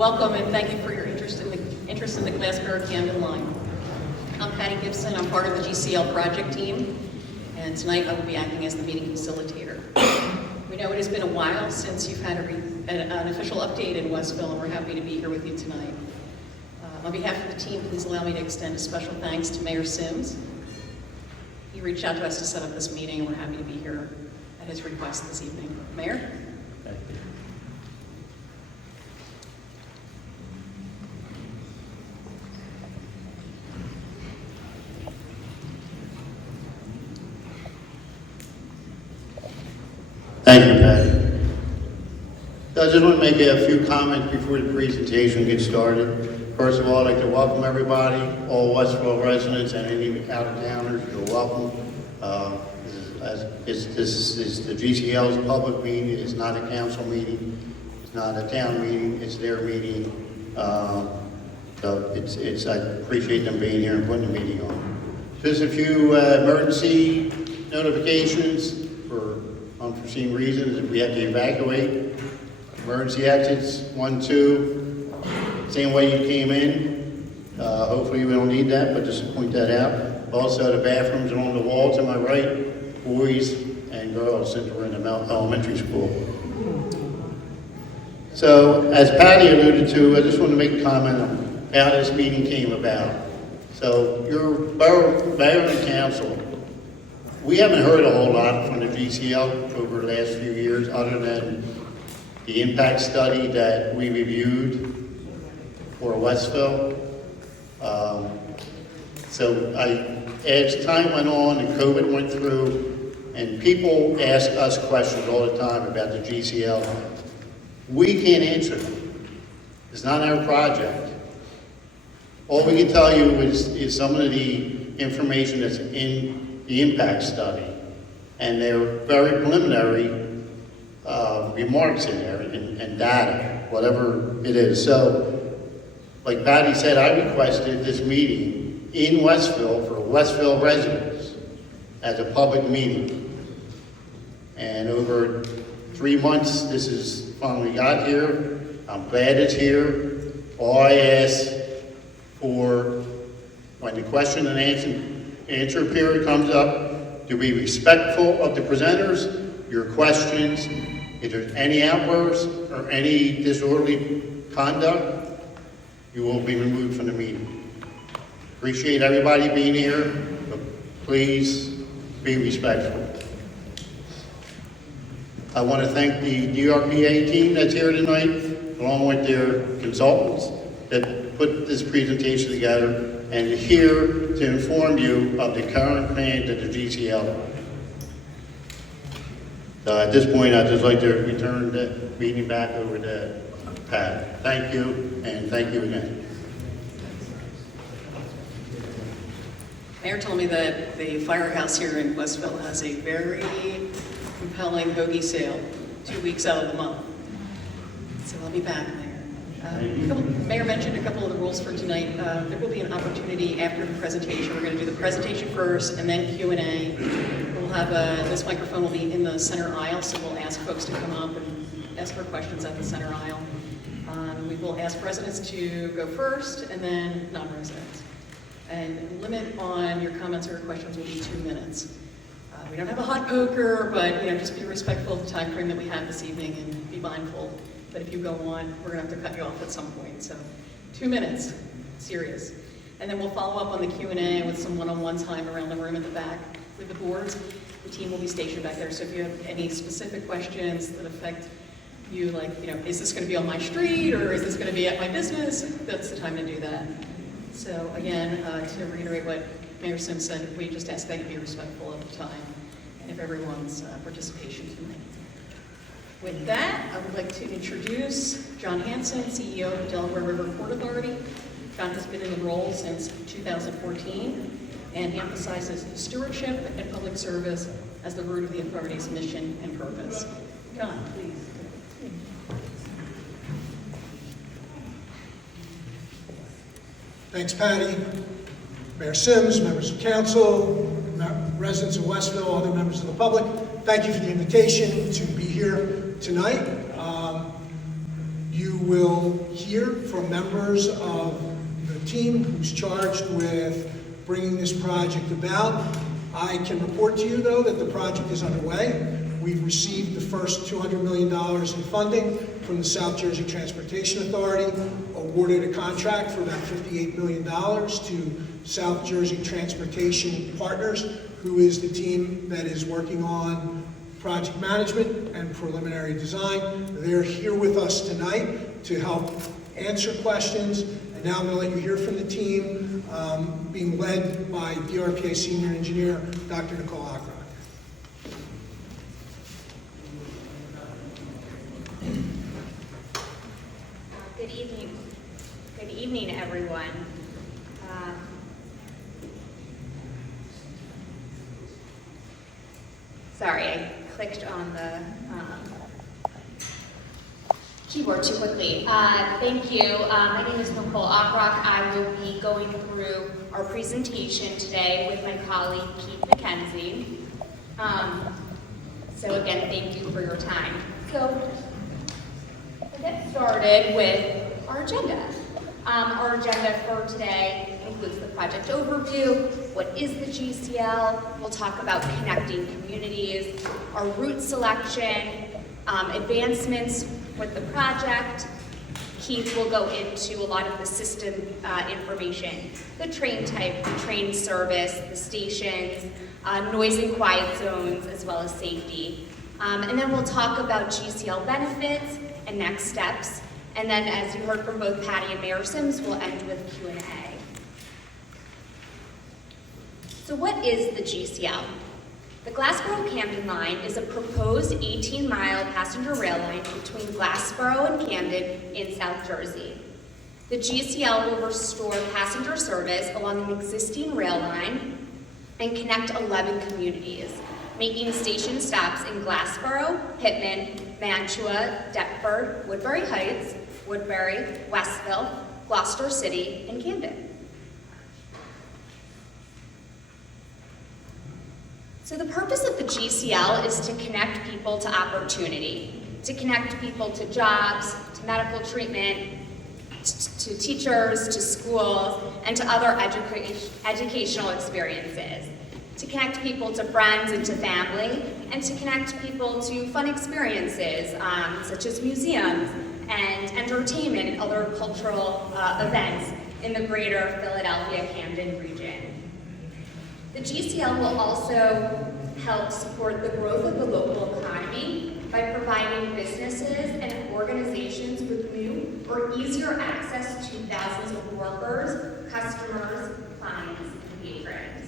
Welcome and thank you for your interest in the Glassboro Camden line. I'm Patty Gibson. I'm part of the GCL Project team, and tonight I will be acting as the meeting facilitator. We know it has been a while since you've had an official update in Westville, and we're happy to be here with you tonight. On behalf of the team, please allow me to extend a special thanks to Mayor Sims. He reached out to us to set up this meeting, and we're happy to be here at his request this evening. Mayor? Thank you. Thank you, Patty. So I just want to make a few comments before the presentation gets started. First of all, I'd like to welcome everybody, all Westville residents and any out-of-towners. You're welcome. This is the GCL's public meeting. It's not a council meeting. It's not a town meeting. It's their meeting. So I appreciate them being here and putting the meeting on. Just a few emergency notifications for unforeseen reasons. If we have to evacuate, emergency exits 1, 2, same way you came in. Hopefully we don't need that, but just to point that out. Also, the bathrooms are on the wall to my right, boys and girls, since we're in the elementary school. So, as Patty alluded to, I just want to make a comment on how this meeting came about. So, your borough mayor and council, we haven't heard a whole lot from the GCL over the last few years, other than the impact study that we reviewed for Westville. So as time went on and COVID went through, and people ask us questions all the time about the GCL, we can't answer them. It's not our project. All we can tell you is some of the information that's in the impact study, and they're very preliminary remarks in there and data, whatever it is. So, like Patty said, I requested this meeting in Westville for Westville residents as a public meeting. And over 3 months, this has finally got here. I'm glad it's here. All I ask for, when the question and answer period comes up, to be respectful of the presenters, your questions. If there's any outbursts or any disorderly conduct, you will be removed from the meeting. Appreciate everybody being here, but please be respectful. I want to thank the DRPA team that's here tonight, along with their consultants that put this presentation together and here to inform you of the current plan that the GCL. At this point, I'd just like to return the meeting back over to Pat. Thank you, and thank you again. Mayor told me that the firehouse here in Westville has a very compelling hoagie sale 2 weeks out of the month. So I'll be back, Mayor. Mayor mentioned a couple of the rules for tonight. There will be an opportunity after the presentation. We're going to do the presentation first and then Q&A. We'll have this microphone will be in the center aisle, so we'll ask folks to come up and ask for questions at the center aisle. We will ask residents to go first and then non-residents. And limit on your comments or questions will be 2 minutes. We don't have a hot poker, but just be respectful of the time frame that we have this evening and be mindful that if you go on, we're gonna have to cut you off at some point. So 2 minutes, serious. And then we'll follow up on the Q&A with some one-on-one time around the room at the back with the boards. The team will be stationed back there. So if you have any specific questions that affect you, like, is this gonna be on my street or is this gonna be at my business? That's the time to do that. So again, to reiterate what Mayor Sims said, we just ask that you be respectful of the time and of everyone's participation tonight. With that, I would like to introduce John Hanson, CEO of the Delaware River Port Authority. John has been in the role since 2014 and he emphasizes stewardship and public service as the root of the authority's mission and purpose. John, please. Thanks, Patty. Mayor Sims, members of council, residents of Westville, other members of the public, thank you for the invitation to be here tonight. You will hear hear from members of the team who's charged with bringing this project about. I can report to you, though, that the project is underway. We've received the first $200 million in funding from the South Jersey Transportation Authority, awarded a contract for about $58 million to South Jersey Transportation Partners, who is the team that is working on project management and preliminary design. They're here with us tonight to help answer questions. And now I'm going to let you hear from the team, being led by DRPA Senior Engineer, Dr. Nicole Ackrock. Good evening. Good evening, everyone. Sorry, I clicked on the keyboard too quickly. Thank you. My name is Nicole Ackrock. I will be going through our presentation today with my colleague Keith McKenzie. So again, thank you for your time. So we'll get started with our agenda. Our agenda for today includes the project overview, what is the GCL, we'll talk about connecting communities, our route selection, advancements with the project. Keith will go into a lot of the system information, the train type, the train service, the stations, noise and quiet zones, as well as safety. And then we'll talk about GCL benefits and next steps. And then, as you heard from both Patty and Mayor Sims, we'll end with Q&A. So what is the GCL? The Glassboro-Camden line is a proposed 18-mile passenger rail line between Glassboro and Camden in South Jersey. The GCL will restore passenger service along an existing rail line and connect 11 communities, making station stops in Glassboro, Pittman, Mantua, Deptford, Woodbury Heights, Woodbury, Westville, Gloucester City, and Camden. So the purpose of the GCL is to connect people to opportunity, to connect people to jobs, to medical treatment, to teachers, to schools, and to other educational experiences, to connect people to friends and to family, and to connect people to fun experiences, such as museums and entertainment and other cultural events in the greater Philadelphia-Camden region. The GCL will also help support the growth of the local economy by providing businesses and organizations with new or easier access to thousands of workers, customers, clients, and patrons.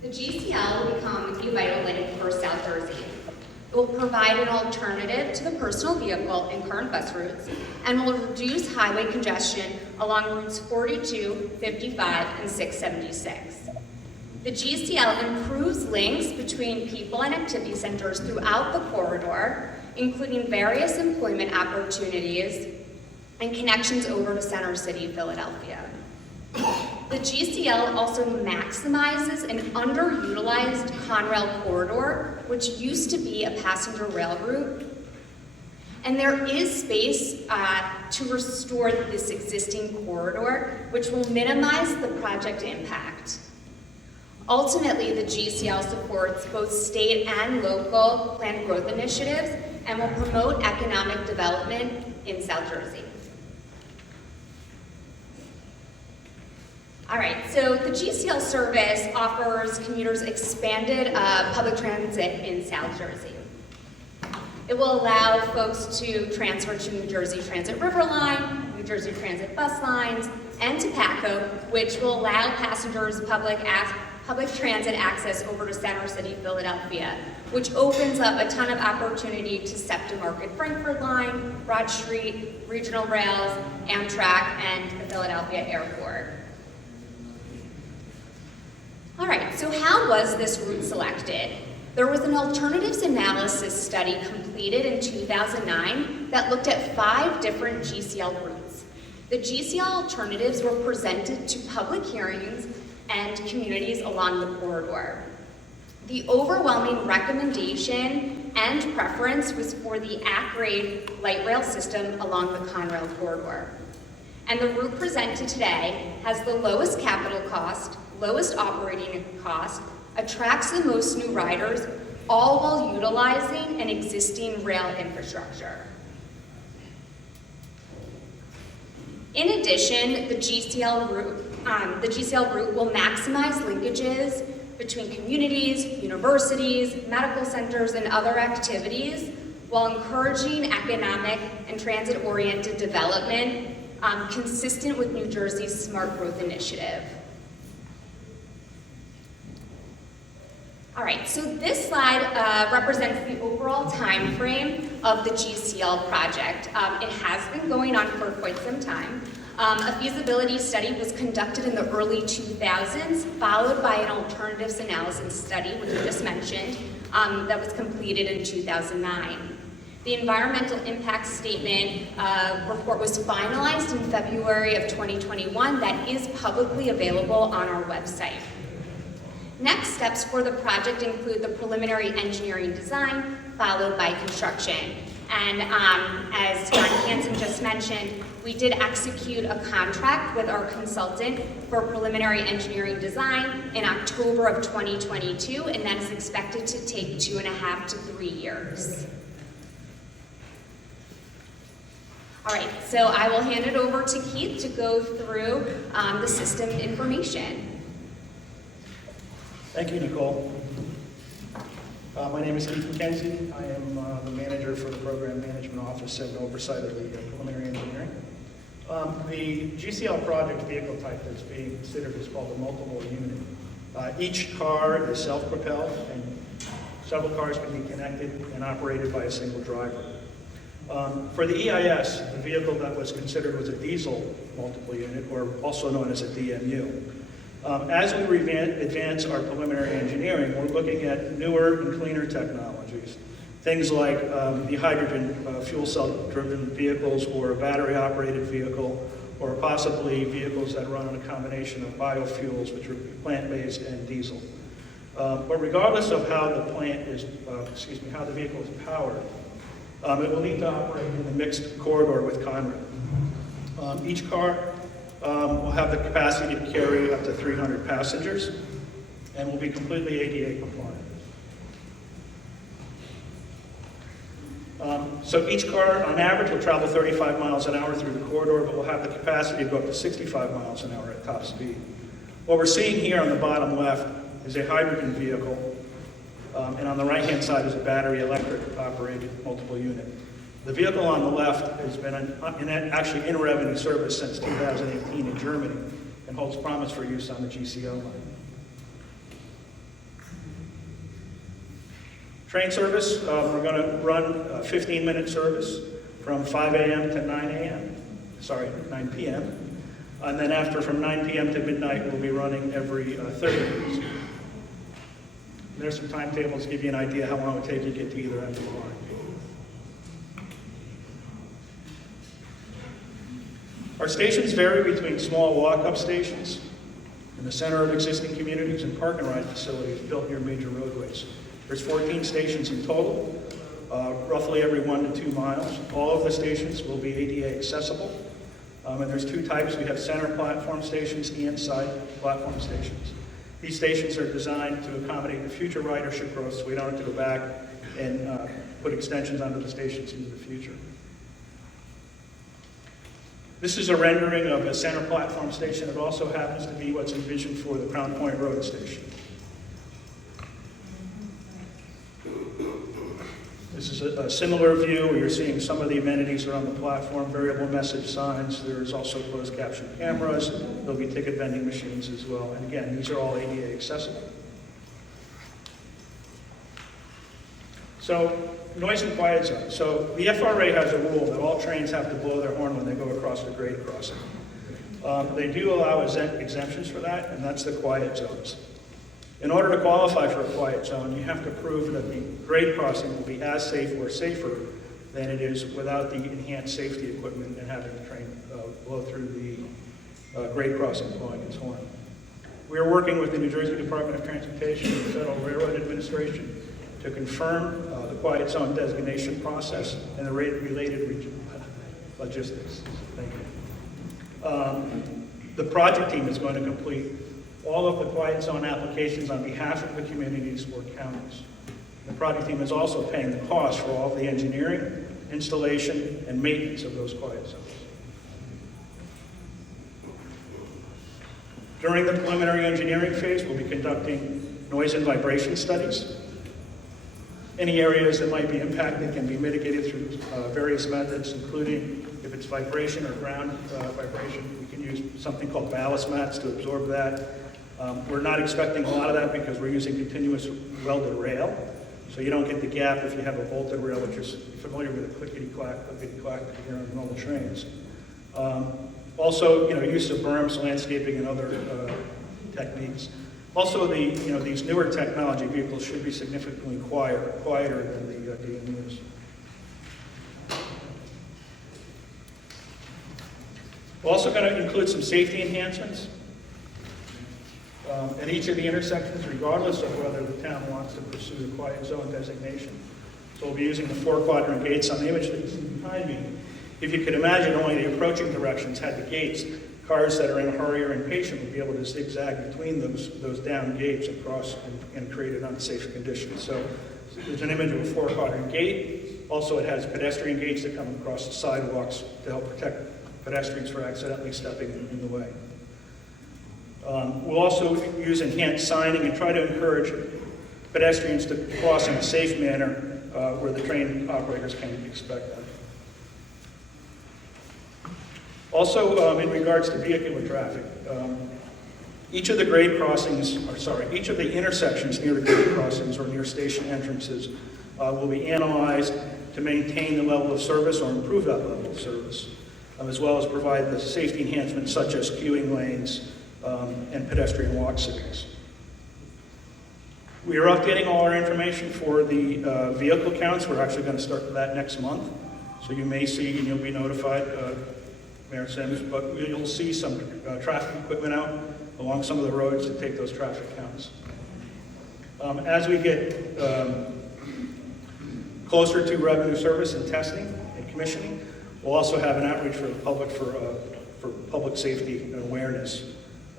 The GCL will become a vital link for South Jersey. It will provide an alternative to the personal vehicle in current bus routes and will reduce highway congestion along routes 42, 55, and 676. The GCL improves links between people and activity centers throughout the corridor, including various employment opportunities and connections over to Center City, Philadelphia. The GCL also maximizes an underutilized Conrail corridor, which used to be a passenger rail route. And there is space to restore this existing corridor, which will minimize the project impact. Ultimately, the GCL supports both state and local planned growth initiatives and will promote economic development in South Jersey. All right, so the GCL service offers commuters expanded public transit in South Jersey. It will allow folks to transfer to New Jersey Transit River Line, New Jersey Transit bus lines, and to PATCO, which will allow passengers public transit access over to Center City, Philadelphia, which opens up a ton of opportunity to SEPTA to Market Frankfurt Line, Broad Street, Regional Rails, Amtrak, and the Philadelphia Airport. All right, so how was this route selected? There was an alternatives analysis study completed in 2009 that looked at 5 different GCL routes. The GCL alternatives were presented to public hearings and communities along the corridor. The overwhelming recommendation and preference was for the at-grade light rail system along the Conrail corridor. And the route presented today has the lowest capital cost, lowest operating cost, attracts the most new riders, all while utilizing an existing rail infrastructure. In addition, the GCL route will maximize linkages between communities, universities, medical centers, and other activities while encouraging economic and transit-oriented development consistent with New Jersey's Smart Growth Initiative. All right, so this slide represents the overall time frame of the GCL project. It has been going on for quite some time. A feasibility study was conducted in the early 2000s, followed by an alternatives analysis study, which I just mentioned, that was completed in 2009. The environmental impact statement report was finalized in February of 2021 that is publicly available on our website. Next steps for the project include the preliminary engineering design, followed by construction. And as John Hansen just mentioned, we did execute a contract with our consultant for preliminary engineering design in October of 2022, and that is expected to take 2.5 to 3 years. All right, so I will hand it over to Keith to go through the system information. Thank you, Nicole. My name is Keith McKenzie. I am the manager for the Program Management Office and oversight of the preliminary engineering. The GCL project vehicle type that's being considered is called a multiple unit. Each car is self-propelled, and several cars can be connected and operated by a single driver. For the EIS, the vehicle that was considered was a diesel multiple unit, or also known as a DMU. As we advance our preliminary engineering, we're looking at newer and cleaner technologies. Things like the hydrogen fuel cell driven vehicles, or a battery operated vehicle, or possibly vehicles that run on a combination of biofuels, which are plant-based and diesel. But regardless of how the how the vehicle is powered, it will need to operate in a mixed corridor with Conrail. Each car will have the capacity to carry up to 300 passengers and will be completely ADA compliant. So each car, on average, will travel 35 miles an hour through the corridor, but will have the capacity to go up to 65 miles an hour at top speed. What we're seeing here on the bottom left is a hydrogen vehicle, and on the right-hand side is a battery electric operated multiple unit. The vehicle on the left has been actually in revenue service since 2018 in Germany and holds promise for use on the GCL line. Train service, we're going to run a 15-minute service from 5 a.m. to 9 p.m. And then from 9 p.m. to midnight, we'll be running every 30 minutes. There's some timetables to give you an idea how long it would take you to get to either end of the line. Our stations vary between small walk-up stations in the center of existing communities and park and ride facilities built near major roadways. There's 14 stations in total, roughly every 1 to 2 miles. All of the stations will be ADA accessible. And there's two types. We have center platform stations and side platform stations. These stations are designed to accommodate the future ridership growth, so we don't have to go back and put extensions onto the stations into the future. This is a rendering of a center platform station. It also happens to be what's envisioned for the Crown Point Road station. This is a similar view where you're seeing some of the amenities that are on the platform, variable message signs. There's also closed caption cameras. There'll be ticket vending machines as well. And again, these are all ADA accessible. So, noise and quiet zone. So the FRA has a rule that all trains have to blow their horn when they go across the grade crossing. They do allow exemptions for that, and that's the quiet zones. In order to qualify for a quiet zone, you have to prove that the grade crossing will be as safe or safer than it is without the enhanced safety equipment and having the train blow through the grade crossing blowing its horn. We are working with the New Jersey Department of Transportation and the Federal Railroad Administration to confirm the quiet zone designation process and the related logistics. Thank you. The project team is going to complete all of the quiet zone applications on behalf of the communities or counties. The project team is also paying the cost for all of the engineering, installation, and maintenance of those quiet zones. During the preliminary engineering phase, we'll be conducting noise and vibration studies. Any areas that might be impacted can be mitigated through various methods, including if it's vibration or ground vibration, we can use something called ballast mats to absorb that. We're not expecting a lot of that because we're using continuous welded rail. So you don't get the gap if you have a bolted rail, which is familiar with a clickety-clack that you hear on normal trains. Also, use of berms, landscaping, and other techniques. Also, these newer technology vehicles should be significantly quieter than the DMUs. We're also going to include some safety enhancements at each of the intersections, regardless of whether the town wants to pursue the quiet zone designation. So we'll be using the 4-quadrant gates on the image that you see behind me. If you could imagine only the approaching directions had the gates, cars that are in a hurry or impatient would be able to zigzag between those down gates and cross and create an unsafe condition. So there's an image of a 4-quadrant gate. Also, it has pedestrian gates that come across the sidewalks to help protect pedestrians from accidentally stepping in the way. We'll also use enhanced signing and try to encourage pedestrians to cross in a safe manner where the train operators can expect them. Also, in regards to vehicular traffic, each of the intersections near the grade crossings or near station entrances will be analyzed to maintain the level of service or improve that level of service, as well as provide the safety enhancements such as queuing lanes and pedestrian walk signals. We are updating all our information for the vehicle counts. We're actually going to start that next month. So you may see, and you'll be notified, Mayor Sims, but you'll see some traffic equipment out along some of the roads to take those traffic counts. As we get closer to revenue service and testing and commissioning, we'll also have an outreach for the public for public safety and awareness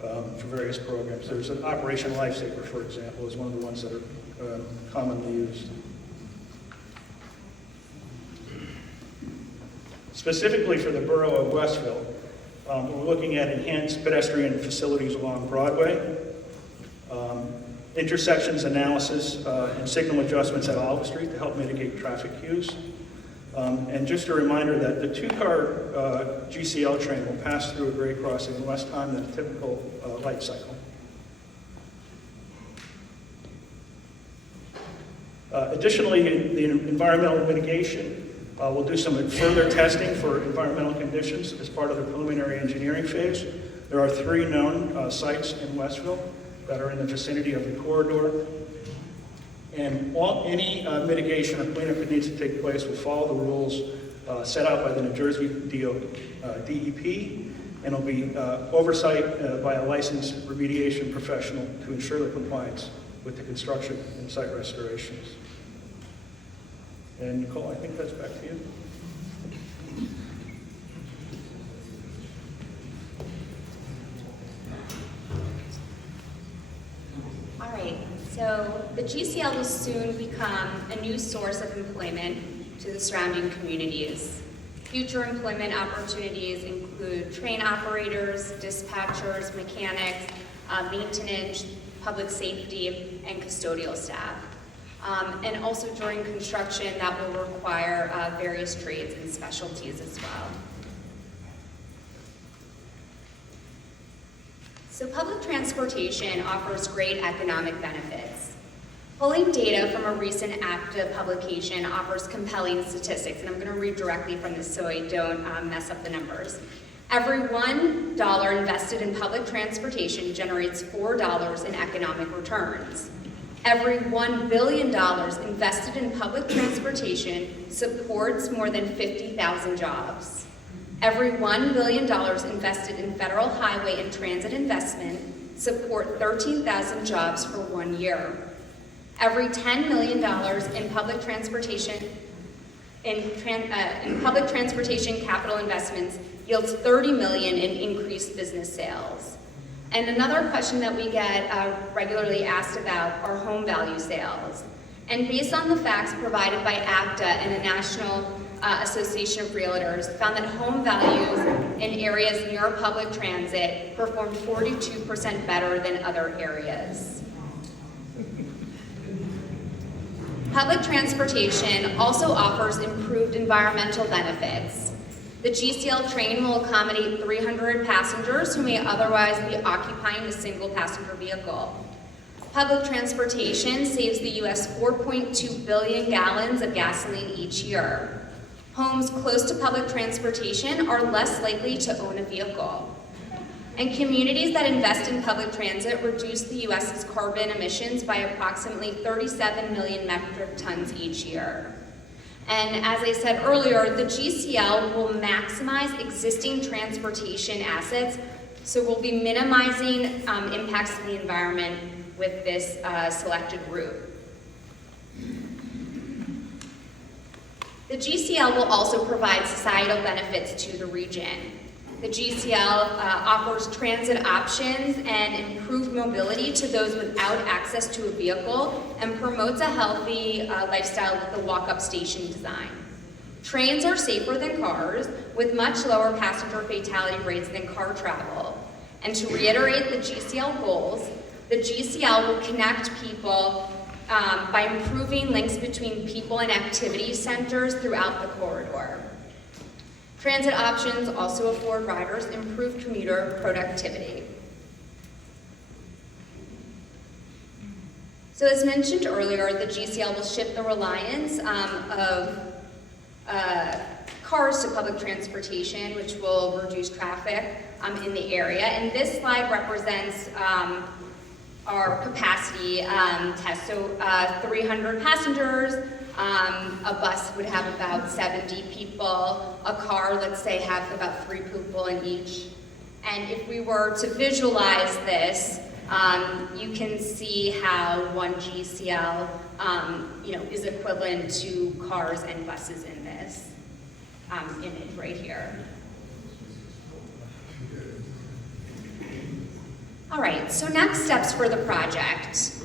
for various programs. There's an Operation Lifesaver, for example, is one of the ones that are commonly used. Specifically for the borough of Westville, we're looking at enhanced pedestrian facilities along Broadway, intersections analysis and signal adjustments at Olive Street to help mitigate traffic queues. And just a reminder that the 2-car GCL train will pass through a grade crossing in less time than a typical light cycle. Additionally, in environmental mitigation, we'll do some further testing for environmental conditions as part of the preliminary engineering phase. There are 3 known sites in Westville that are in the vicinity of the corridor. And any mitigation or cleanup that needs to take place will follow the rules set out by the New Jersey DEP, and will be oversight by a licensed remediation professional to ensure the compliance with the construction and site restorations. And Nicole, I think that's back to you. All right, so the GCL will soon become a new source of employment to the surrounding communities. Future employment opportunities include train operators, dispatchers, mechanics, maintenance, public safety, and custodial staff. And also during construction, that will require various trades and specialties as well. So public transportation offers great economic benefits. Pulling data from a recent active publication offers compelling statistics, and I'm going to read directly from this so I don't mess up the numbers. Every $1 invested in public transportation generates $4 in economic returns. Every $1 billion invested in public transportation supports more than 50,000 jobs. Every $1 billion invested in federal highway and transit investment support 13,000 jobs for 1 year. Every $10 million in public transportation public transportation capital investments yields $30 million in increased business sales. And another question that we get regularly asked about are home value sales. And based on the facts provided by ACTA and the National Association of Realtors, found that home values in areas near public transit performed 42% better than other areas. Public transportation also offers improved environmental benefits. The GCL train will accommodate 300 passengers who may otherwise be occupying a single passenger vehicle. Public transportation saves the U.S. 4.2 billion gallons of gasoline each year. Homes close to public transportation are less likely to own a vehicle. And communities that invest in public transit reduce the U.S.'s carbon emissions by approximately 37 million metric tons each year. And as I said earlier, the GCL will maximize existing transportation assets, so we'll be minimizing impacts to the environment with this selected route. The GCL will also provide societal benefits to the region. The GCL offers transit options and improved mobility to those without access to a vehicle and promotes a healthy lifestyle with the walk-up station design. Trains are safer than cars with much lower passenger fatality rates than car travel. And to reiterate the GCL goals, the GCL will connect people by improving links between people and activity centers throughout the corridor. Transit options also afford riders improved commuter productivity. So as mentioned earlier, the GCL will shift the reliance of cars to public transportation, which will reduce traffic in the area. And this slide represents our capacity test. So 300 passengers, a bus would have about 70 people, a car, let's say, have about 3 people in each. And if we were to visualize this, you can see how one GCL is equivalent to cars and buses in this image right here. All right, so next steps for the project.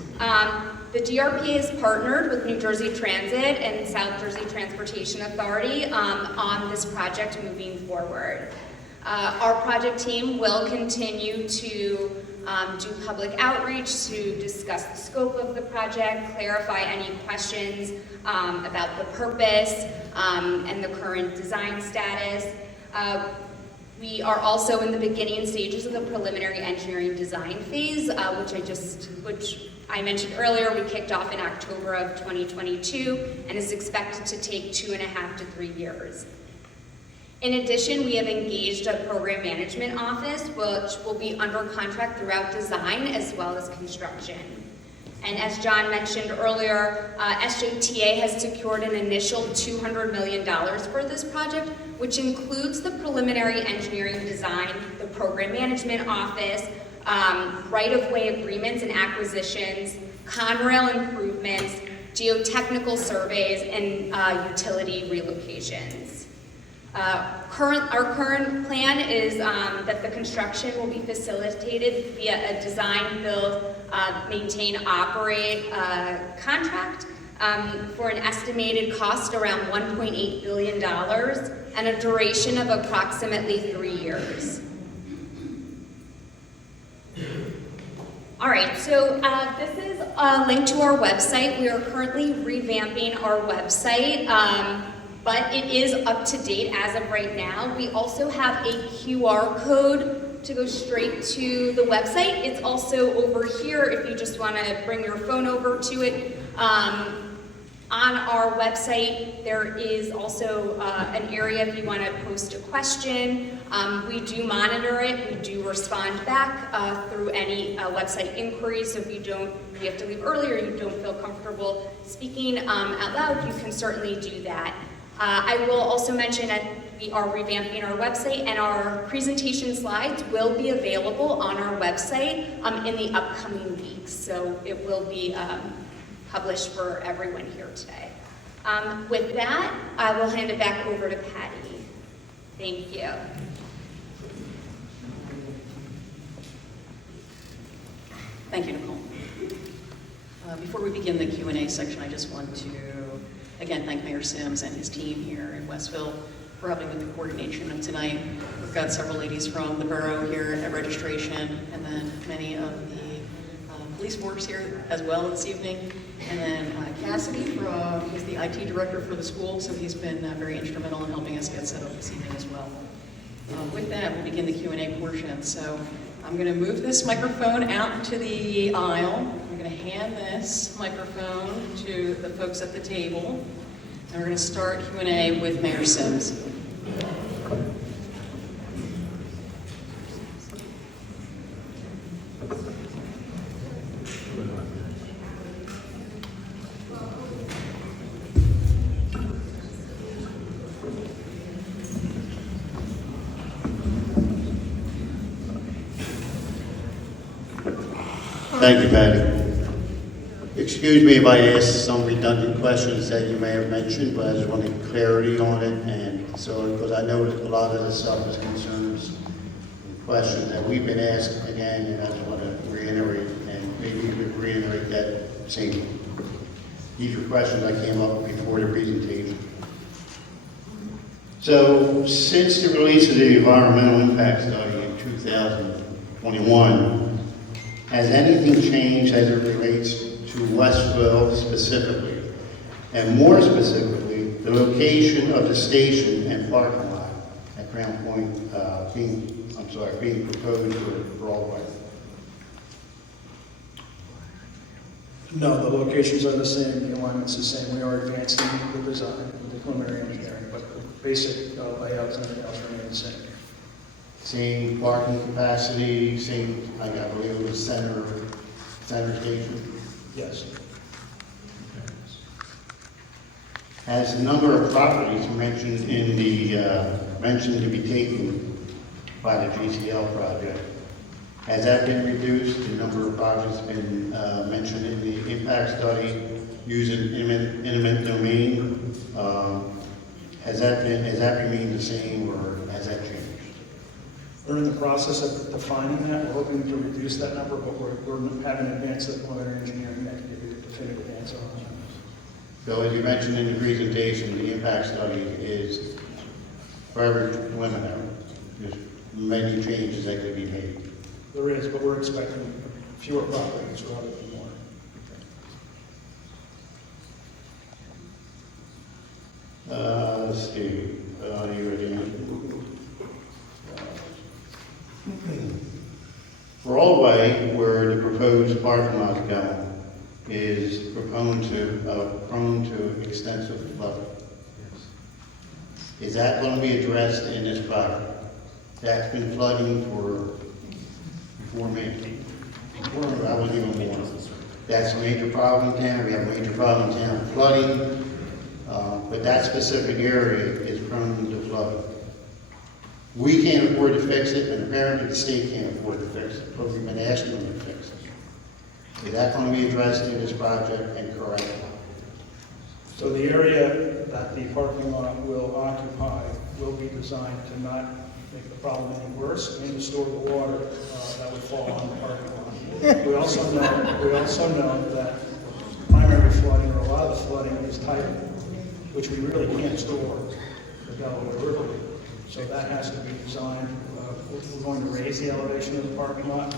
The DRPA is partnered with New Jersey Transit and South Jersey Transportation Authority on this project moving forward. Our project team will continue to do public outreach to discuss the scope of the project, clarify any questions about the purpose and the current design status. We are also in the beginning stages of the preliminary engineering design phase, which I mentioned earlier. We kicked off in October of 2022 and is expected to take 2.5 to 3 years. In addition, we have engaged a program management office, which will be under contract throughout design as well as construction. And as John mentioned earlier, SJTA has secured an initial $200 million for this project, which includes the preliminary engineering design, the program management office, right-of-way agreements and acquisitions, Conrail improvements, geotechnical surveys, and utility relocations. Our current plan is that the construction will be facilitated via a design, build, maintain, operate contract for an estimated cost around $1.8 billion and a duration of approximately 3 years. All right, so this is a link to our website. We are currently revamping our website. But it is up to date as of right now. We also have a QR code to go straight to the website. It's also over here if you just want to bring your phone over to it. On our website, there is also an area if you want to post a question. We do monitor it. We do respond back through any website inquiries. So if you have to leave early or you don't feel comfortable speaking out loud, you can certainly do that. I will also mention that we are revamping our website, and our presentation slides will be available on our website in the upcoming weeks. So it will be published for everyone here today. With that, I will hand it back over to Patty. Thank you. Thank you, Nicole. Before we begin the Q&A section, I just want to, again, thank Mayor Sims and his team here in Westville for helping with the coordination of tonight. We've got several ladies from the borough here at registration, and then many of the police force here as well this evening. And then Cassidy, who's the IT director for the school, so he's been very instrumental in helping us get set up this evening as well. With that, we'll begin the Q&A portion. So I'm going to move this microphone out into the aisle. I'm going to hand this microphone to the folks at the table. And we're going to start Q&A with Mayor Sims. Thank you, Patty. Excuse me if I ask some redundant questions that you may have mentioned, but I just wanted clarity on it, and so, because I know that a lot of this stuff is concerns and questions that we've been asked again, and I just want to reiterate, and maybe you could reiterate that same. These are questions that came up before the presentation. So, since the release of the environmental impact study in 2021, has anything changed as it relates to Westville specifically? And more specifically, the location of the station and parking lot at Crown Point being proposed for Broadway? No, the locations are the same, the alignment's the same. We are advancing the design, the preliminary engineering, but the basic layouts and everything else remain the same. Same parking capacity, same, I believe it was center station? Yes. Has the number of properties mentioned in the, mentioned to be taken by the GCL project, has that been reduced? The number of projects been mentioned in the impact study using eminent domain? Has that remained the same, or has that changed? We're in the process of defining that. We're hoping to reduce that number, but we're having advanced the preliminary engineering to give you a definitive answer on that. So as you mentioned in the presentation, the impact study is forever preliminary. There's many changes that could be made. There is, but we're expecting fewer properties rather than more. Let's see, you already mentioned. Broadway, where the proposed parking lot going, is prone to extensive flooding. Is that going to be addressed in this project? That's been flooding before me. Before I was even born. That's a major problem in town. We have a major problem in town with flooding. But that specific area is prone to flooding. We can't afford to fix it, and apparently the state can't afford to fix it, but we've been asking them to fix it. Is that going to be addressed in this project and corrected? So the area that the parking lot will occupy will be designed to not make the problem any worse and to store the water that would fall on the parking lot. We also know that primary flooding, or a lot of the flooding, is tidal, which we really can't store the Delaware River. So that has to be designed. We're going to raise the elevation of the parking lot,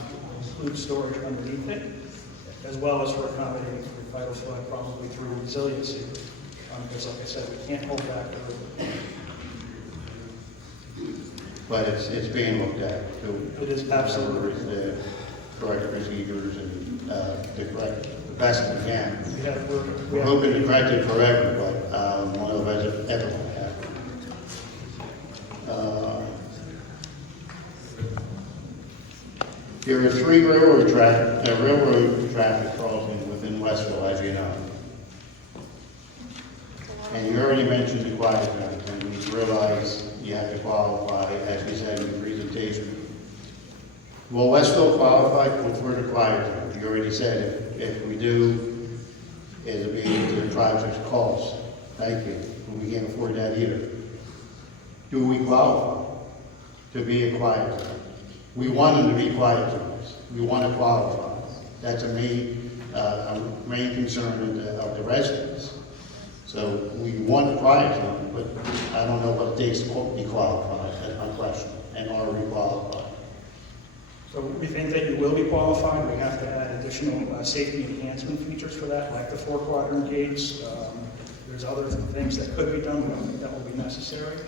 include storage underneath it, as well as for accommodating for the tidal flood, probably through resiliency. Because like I said, we can't hold back the river. But it's being looked at. So It is absolutely. the correct procedures and the best we can. We're hoping to correct it forever, but one of us ever will happen. There are 3 railroad traffic crossings within Westville, as you know. And you already mentioned the quiet zone, and we realize you have to qualify, as we said in the presentation. Will Westville qualify for the quiet zone? You already said if we do, is being the project's cost. Thank you. We can't afford that either. Do we qualify to be a quiet zone? We want them to be quiet zones. We want to qualify. That's a main concern of the residents. So we want a quiet zone, but I don't know what it takes to be qualified. That's my question. And are we qualified? So we think that you will be qualified. We have to add additional safety enhancement features for that, like the 4-quadrant gates. There's other things that could be done. We don't think that will be necessary.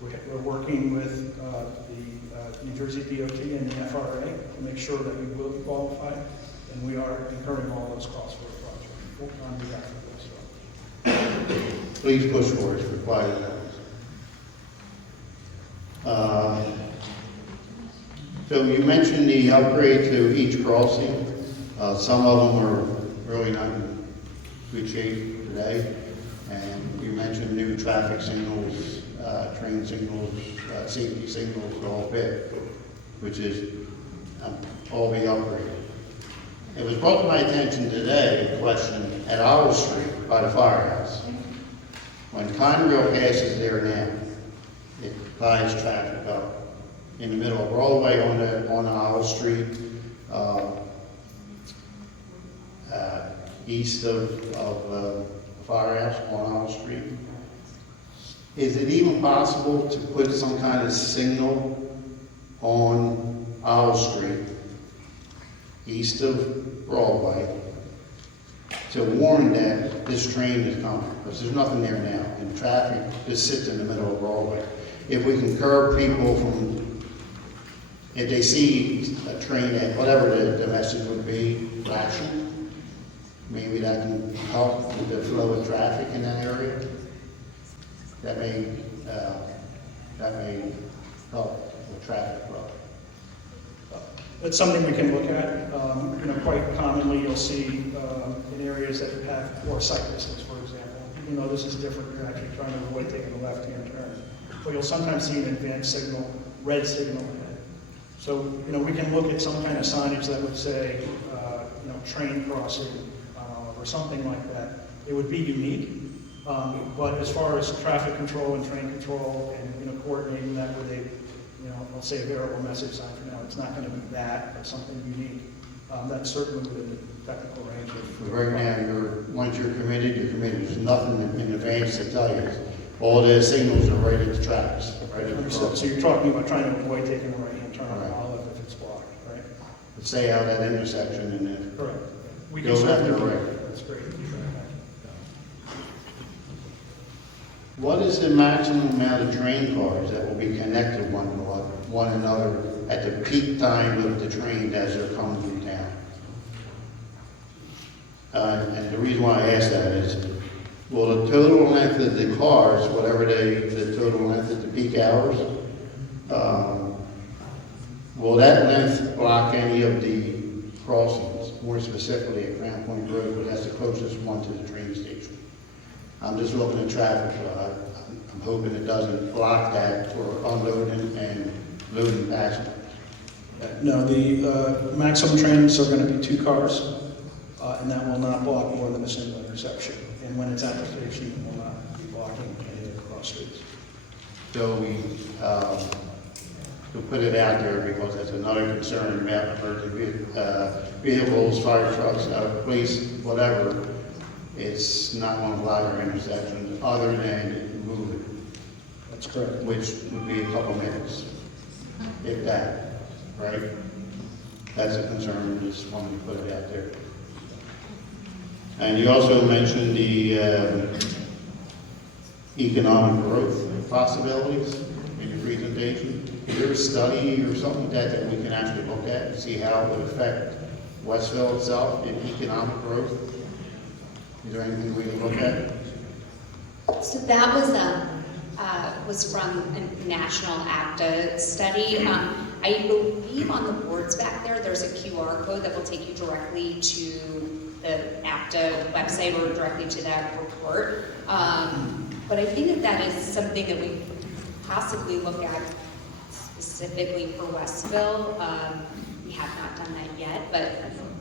We're working with the New Jersey DOT and the FRA to make sure that we will be qualified, and we are incurring all those costs for the project on behalf of Westville. Please push for it for quiet zones. So you mentioned the upgrade to each crossing. Some of them are really not in good shape today. And you mentioned new traffic signals, train signals, safety signals, the whole bit, which is all be upgraded. It was brought to my attention today, a question at Owl Street by the firehouse. When Conrail passes there now, it ties traffic up in the middle of Broadway on Owl Street, east of Firehouse on Owl Street. Is it even possible to put some kind of signal on Owl Street, east of Broadway, to warn that this train is coming? Because there's nothing there now, and traffic just sits in the middle of Broadway. If we can curb people from, if they see a train at whatever the message would be, flashing, maybe that can help with the flow of traffic in that area. That may help with traffic flow. It's something we can look at. Quite commonly you'll see in areas that have poor sight distance, for example. Even though this is different, you're actually trying to avoid taking a left-hand turn. But you'll sometimes see an advanced signal, red signal ahead. So, we can look at some kind of signage that would say, train crossing or something like that. It would be unique. But as far as traffic control and train control and coordinating that with a, let's say a variable message sign for now, it's not going to be that, but something unique. That's certainly within the technical range of. Right now, once you're committed, you're committed. There's nothing in advance to tell you. All the signals are right at the tracks, right at the cross. So you're talking about trying to avoid taking a right-hand turn Right. on Olive if it's blocked, right? Stay out at that intersection and then Correct. We go left or certainly- right. That's great. What is the maximum amount of train cars that will be connected one another at the peak time of the train as they're coming through town? And the reason why I ask that is, will the total length of the cars, whatever the total length at the peak hours, will that length block any of the crossings, more specifically at Crown Point Road, but that's the closest one to the train station? I'm just looking at traffic, so I'm hoping it doesn't block that for unloading and loading passengers. No, the maximum trains are going to be 2 cars, and that will not block more than a single intersection. And when it's at the station, it will not be blocking any of the cross streets. So we'll put it out there because that's another concern about emergency vehicles, fire trucks, police, whatever. It's not going to block our intersections other than moving, That's correct. which would be a couple minutes, if that, right? That's a concern, just wanted to put it out there. And you also mentioned the economic growth possibilities in your presentation. Is there a study or something like that we can actually look at and see how it would affect Westville itself in economic growth? Is there anything we can look at? So that was from a national ACTA study. I believe on the boards back there, there's a QR code that will take you directly to the ACTA website or directly to that report. But I think that is something that we possibly look at specifically for Westville. We have not done that yet, but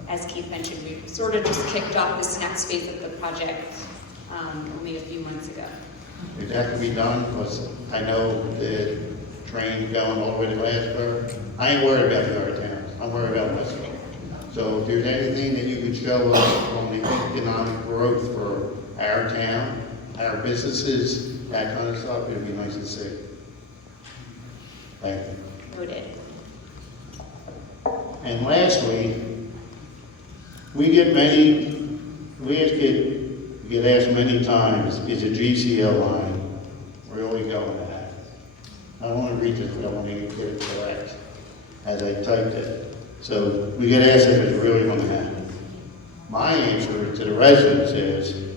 as Keith mentioned, we sort of just kicked off this next phase of the project only a few months ago. It has to be done, because I know the train going all the way to Glassboro. I ain't worried about the other towns, I'm worried about Westville. So if there's anything that you could show us on the economic growth for our town, our businesses, that kind of stuff, it'd be nice to see. Thank you. Noted. And lastly, we get asked many times, is a GCL line really going to happen? I don't want to read this, but I want to get it correct as I typed it. So we get asked if it's really going to happen. My answer to the residents is,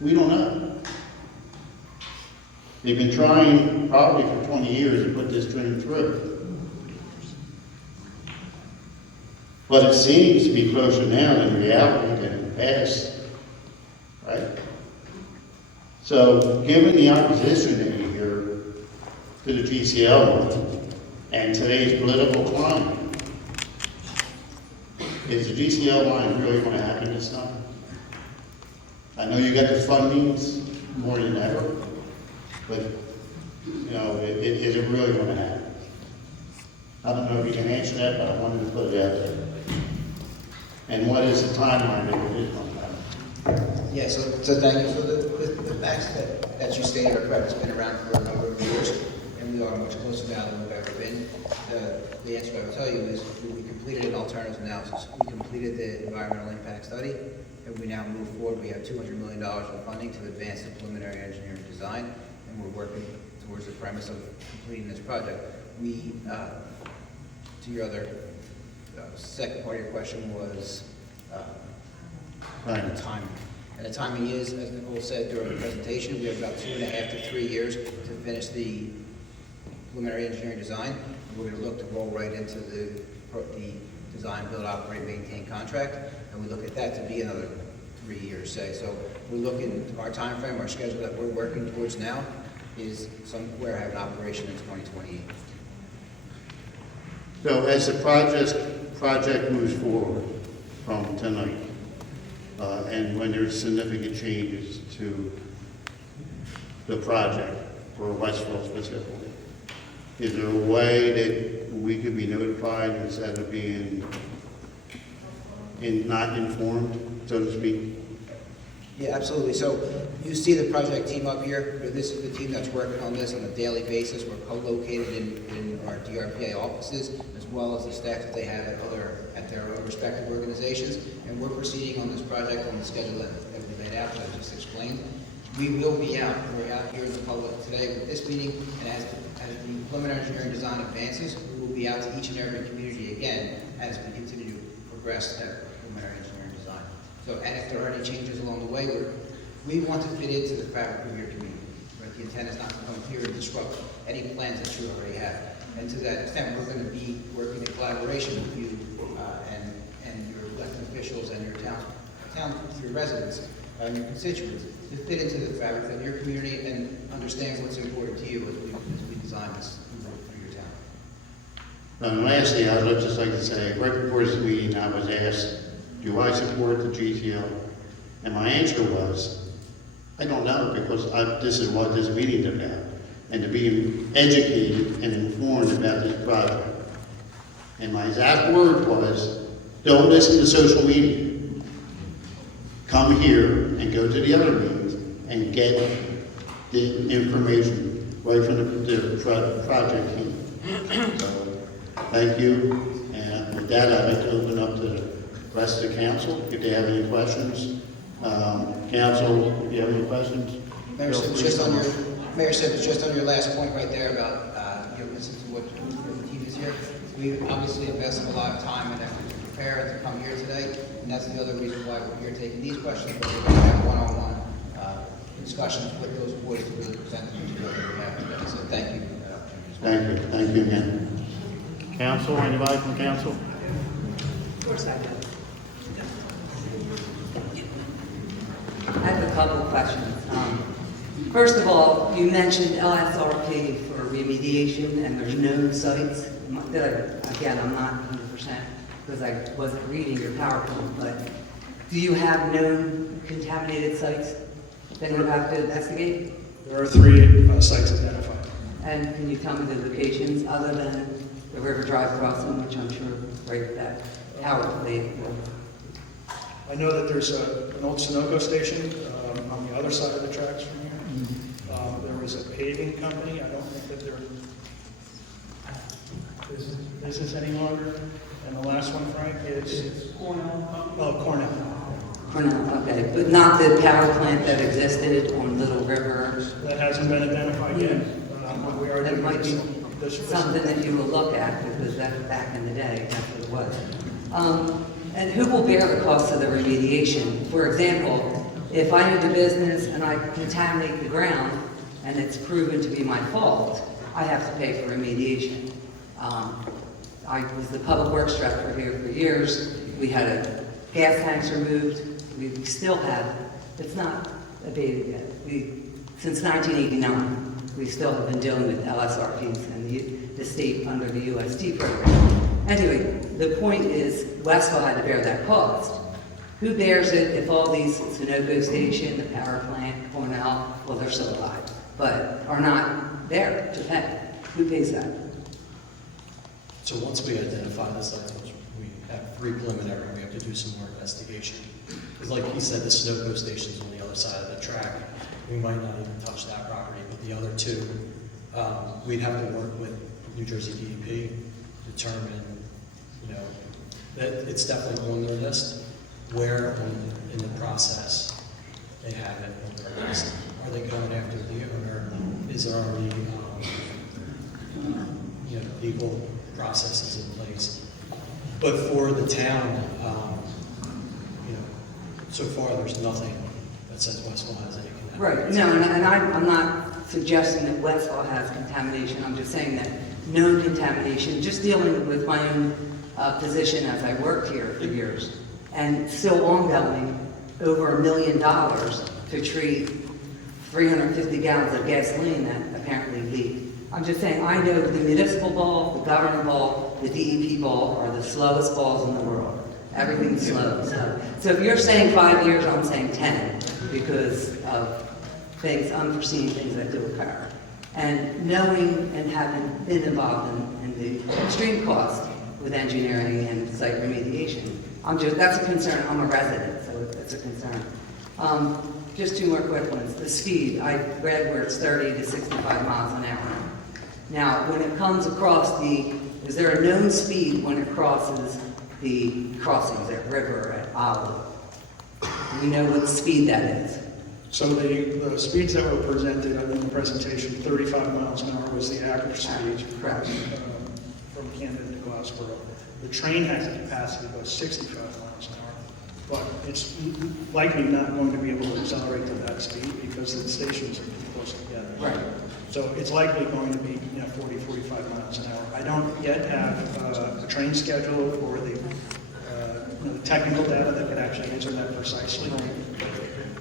we don't know. They've been trying probably for 20 years to put this train through. But it seems to be closer now than reality than in the past, right? So, given the opposition that you hear to the GCL line and today's political climate, is the GCL line really going to happen this time? I know you got the fundings more than ever, but, you know, is it really going to happen? I don't know if you can answer that, but I wanted to put it out there. And what is the timeline that it is going to happen? Yeah, so thank you. So the facts that you stated are correct. It's been around for a number of years, and we are much closer now than we've ever been. The answer I will tell you is we completed an alternative analysis. We completed the environmental impact study, and we now move forward. We have $200 million in funding to advance the preliminary engineering design, and we're working towards the premise of completing this project. We, to your other second part of your question was the timing. And the timing is, as Nicole said during the presentation, we have about 2.5 to 3 years to finish the preliminary engineering design. And we're going to look to roll right into the design, build, operate, maintain contract. And we look at that to be another 3 years, say. So we're looking, our time frame, our schedule that we're working towards now is somewhere have an operation in 2028. So as the project moves forward from tonight, and when there's significant changes to the project for Westville specifically, is there a way that we could be notified instead of being not informed, so to speak? Yeah, absolutely. So you see the project team up here. This is the team that's working on this on a daily basis. We're co-located in our DRPA offices, as well as the staff that they have at their own respective organizations. And we're proceeding on this project on the schedule that we laid out, that I just explained. We will be out. We're out here in the public today with this meeting, and as the preliminary engineering design advances, we will be out to each and every community again as we continue to progress that preliminary engineering design. So, and if there are any changes along the way, we want to fit into the fabric of your community. Right? The intent is not to come here and disrupt any plans that you already have. And to that extent, we're going to be working in collaboration with you and your elected officials and your your residents and your constituents to fit into the fabric of your community and understand what's important to you as we design this for your town. And lastly, I would just like to say, right before this meeting, I was asked, do I support the GCL? And my answer was, I don't know, because this is what this meeting's about, and to be educated and informed about this project. And my exact word was, don't listen to social media. Come here and go to the other meetings and get the information right from the project team. So, thank you. And with that, I'd like to open up to the rest of the council, if they have any questions. Council, if you have any questions? Mayor Sims, just on your last point right there about listen to what the team is here. We obviously invested a lot of time and effort to prepare and to come here today, and that's the other reason why we're here taking these questions. But we're going to have one-on-one discussions with those boards to really present the material that we have today. So thank you for that opportunity. Thank you again. Council, anybody from council? Of course I do. I have a couple of questions. First of all, you mentioned LSRP for remediation, and there's known sites. Again, I'm not 100% because I wasn't reading your PowerPoint, but do you have known contaminated sites that you have to investigate? There are 3 sites identified. And can you tell me the locations other than the River Drive crossing, which I'm sure right at that power plant? I know that there's an old Sunoco station on the other side of the tracks from here. There was a paving company. I don't think that they're business any longer. And the last one, Frank, is Cornell. Oh, Cornell. Cornell, okay, but not the power plant that existed on Little River? That hasn't been identified yet. But we are That doing might be this. something that you will look at, because that's back in the day, that's what it was. And who will bear the cost of the remediation? For example, if I own a business and I contaminate the ground, and it's proven to be my fault, I have to pay for remediation. I was the public works director here for years. We had gas tanks removed. We still have, it's not abated yet. Since 1989, we still have been dealing with LSRPs and the state under the UST program. Anyway, the point is Westville had to bear that cost. Who bears it if all these, Sunoco Station, the power plant, Cornell, well, they're still alive, but are not there to pay? Who pays that? So once we identify the sites, which we have 3 preliminary, we have to do some more investigation. Because like he said, the Sunoco station's on the other side of the track. We might not even touch that property, but the other 2, we'd have to work with New Jersey DEP, determine, that it's definitely on their list, where in the process they have it on their list. Are they going after the owner? Is there already, legal processes in place? But for the town, so far there's nothing that says Westville has any contamination. Right, no, and I'm not suggesting that Westville has contamination. I'm just saying that known contamination, just dealing with my own position as I worked here for years, and still ongoing, over $1 million to treat 350 gallons of gasoline that apparently leaked. I'm just saying, I know the municipal ball, the government ball, the DEP ball are the slowest balls in the world. Everything's slow. So if you're saying 5 years, I'm saying 10, because of things, unforeseen things that do occur. And knowing and having been involved in the extreme cost with engineering and site remediation, that's a concern. I'm a resident, so it's a concern. Just 2 more quick ones. The speed, I read where it's 30 to 65 miles an hour. Now, when it comes across is there a known speed when it crosses the crossings at River, at Olive? Do you know what speed that is? So the speeds that were presented in the presentation, 35 miles an hour was the average speed. Correct. From Camden to Glassboro. The train has a capacity of about 65 miles an hour, but it's likely not going to be able to accelerate to that speed because the stations are too close together. Right. So it's likely going to be 40, 45 miles an hour. I don't yet have a train schedule or the technical data that could actually answer that precisely.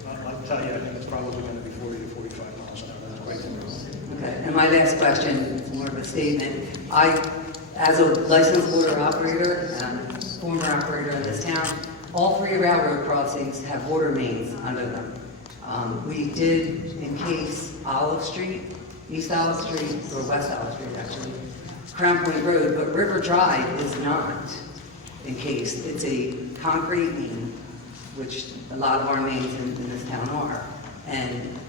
I'll tell you, I think it's probably going to be 40 to 45 miles an hour. That's quite close. Okay, and my last question is more of a statement. As a licensed water operator, former operator in this town, all 3 railroad crossings have water mains under them. We did encase Olive Street, East Olive Street, or West Olive Street actually, Crown Point Road, but River Drive is not encased. It's a concrete main, which a lot of our mains in this town are. And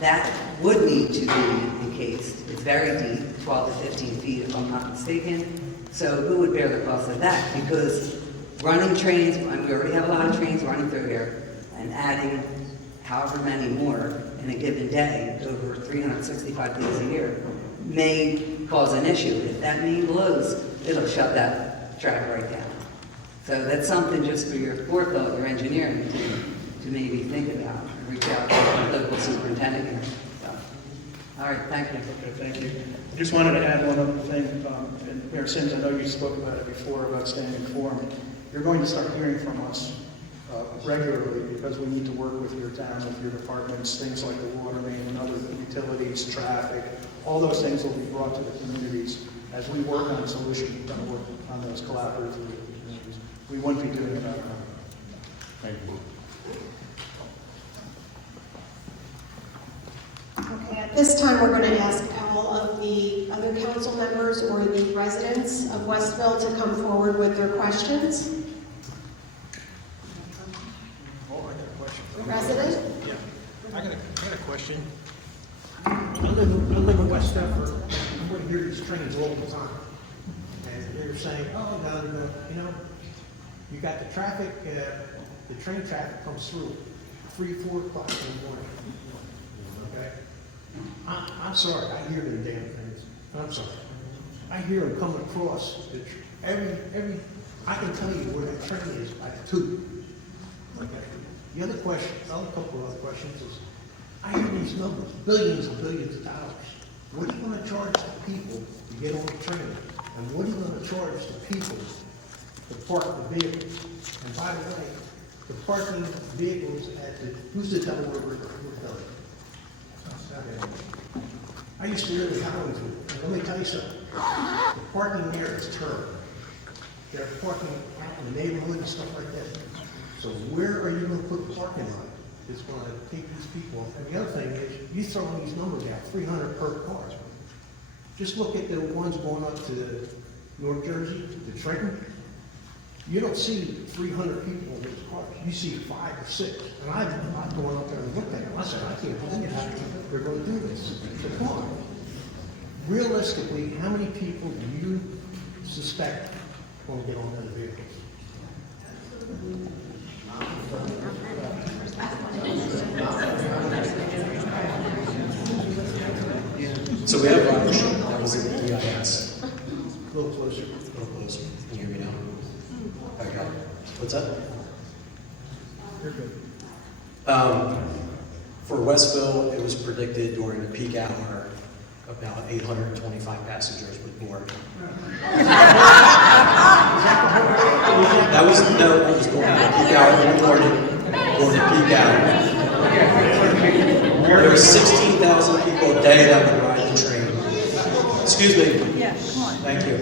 that would need to be encased. It's very deep, 12 to 15 feet if I'm not mistaken. So who would bear the cost of that? Because running trains, and we already have a lot of trains running through here, and adding however many more in a given day, over 365 days a year, may cause an issue. If that main blows, it'll shut that track right down. So that's something just for your forethought, your engineering to maybe think about, reach out to the local superintendent here. So, all right, thank you. Okay, thank you. I just wanted to add one other thing. And Mayor Sims, I know you spoke about it before, about staying informed. You're going to start hearing from us regularly because we need to work with your town, with your departments, things like the water main and other utilities, traffic. All those things will be brought to the communities as we work on solutions. We're going to work on those collaboratively issues, we wouldn't be doing it on our own. Thank you. Okay, at this time, we're going to ask all of the other council members or the residents of Westville to come forward with their questions. Resident? Yeah, I got a question. I live in West Stepford. I'm going to hear these trains all the time. And they're saying, oh, no, you got the traffic, the train traffic comes through 3, 4 o'clock in the morning. Okay? I'm sorry, I hear them damn things. I'm sorry. I hear them coming across. I can tell you where that train is by 2. Okay? The other question, couple of other questions is, I hear these numbers, billions and billions of dollars. What are you going to charge the people to get on the train? And what are you going to charge the people to park the vehicles? And by the way, the parking vehicles at who's the Delaware River? I used to live in Hollandville, and let me tell you something. The parking there is terrible. They're parking out in the neighborhood and stuff like that. So where are you going to put a parking lot that's going to take these people off? And the other thing is, you throwing these numbers out, 300 per car. Just look at the ones going up to North Jersey, to Trenton. You don't see 300 people in those cars. You see 5 or 6. And I'm not going up there and looked at them. I said, I can't believe how they're going to do this. So come on. Realistically, how many people do you suspect will get on those vehicles? So we have ridership, that was in the EIS. A little closer. A little closer, can you hear me now? Okay, what's that? You're good. For Westville, it was predicted during the peak hour, about 825 passengers would board. That was during the peak hour in the morning, during the peak hour. There were 16,000 people a day that would ride the train. Excuse me. Yeah, come on. Thank you.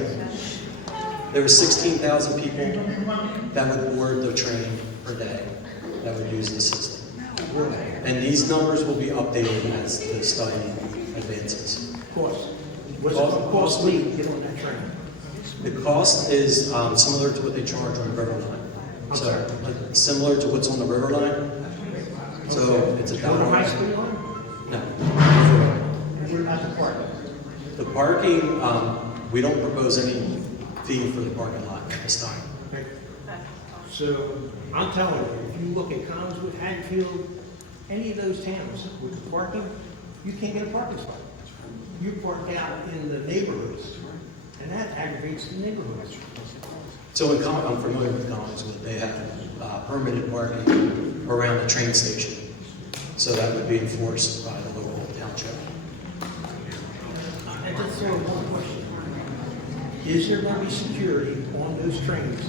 There were 16,000 people that would board the train per day that would use the system. And these numbers will be updated as the study advances. Cost. What's it cost me to get on that train? The cost is similar to what they charge on the river line. So, similar to what's on the river line. So it's On the high speed line? No. And what about the parking? The parking, we don't propose any fee for the parking lot at this time. Okay. So I'm telling you, if you look at Collinswood, Hatfield, any of those towns with the parking, you can't get a parking spot. You park out in the neighborhoods, and that aggravates the neighborhoods. So I'm familiar with Collinswood, they have permitted parking around the train station. So that would be enforced by the local township. And just one question. Is there going to be security on those trains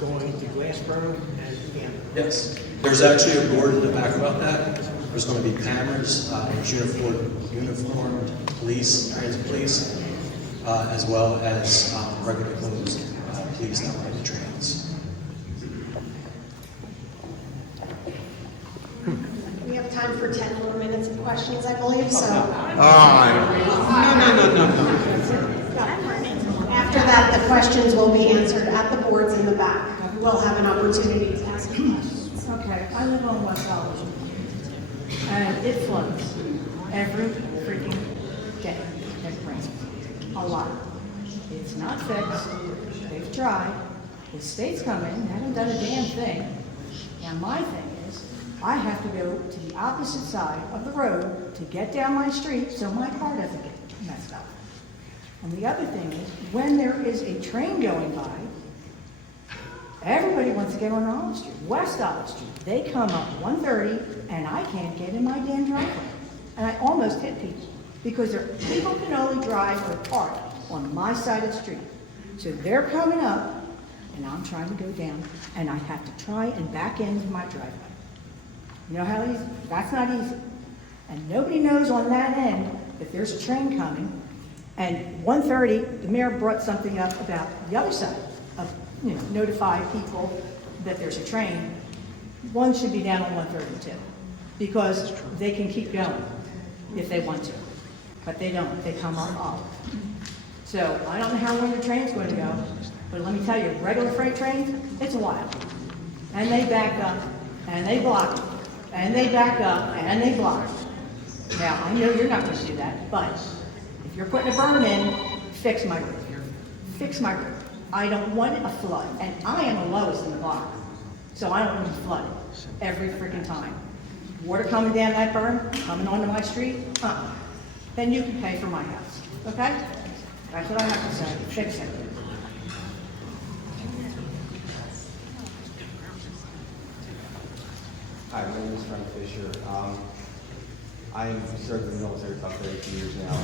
going to Glassboro and Camden? Yes, there's actually a board in the back about that. There's going to be cameras, there's uniformed police, transit police, as well as regular clothes police that ride the trains. We have time for 10 more minutes of questions, I believe, so. No. After that, the questions will be answered at the boards in the back. We'll have an opportunity to ask questions. Okay, I live on West College, and it floods every freaking day. It rains a lot. It's not fixed. They've tried. The state's coming, haven't done a damn thing. And my thing is, I have to go to the opposite side of the road to get down my street so my car doesn't get messed up. And the other thing is, when there is a train going by, everybody wants to get on Olive Street, West Olive Street. They come up 130, and I can't get in my damn driveway. And I almost hit people, because people can only drive or park on my side of the street. So they're coming up, and I'm trying to go down, and I have to try and back into my driveway. You know how easy? That's not easy. And nobody knows on that end that there's a train coming. And 1:30, the mayor brought something up about the other side of notify people that there's a train, one should be down on 132, because they can keep going if they want to, but they don't, they come up. So I don't know how long the train's going to go, but let me tell you, regular freight trains, it's a while. And they back up, and they block, and they back up, and they block. Now, I know you're not going to do that, but if you're putting a berm in, fix my roof. Fix my roof. I don't want a flood, and I am the lowest in the block, so I don't want to flood every freaking time. Water coming down that berm, coming onto my street, then you can pay for my house, okay? That's what I have to say. Fix it. Hi, my name is Frank Fisher. I have served in the military for about 32 years now.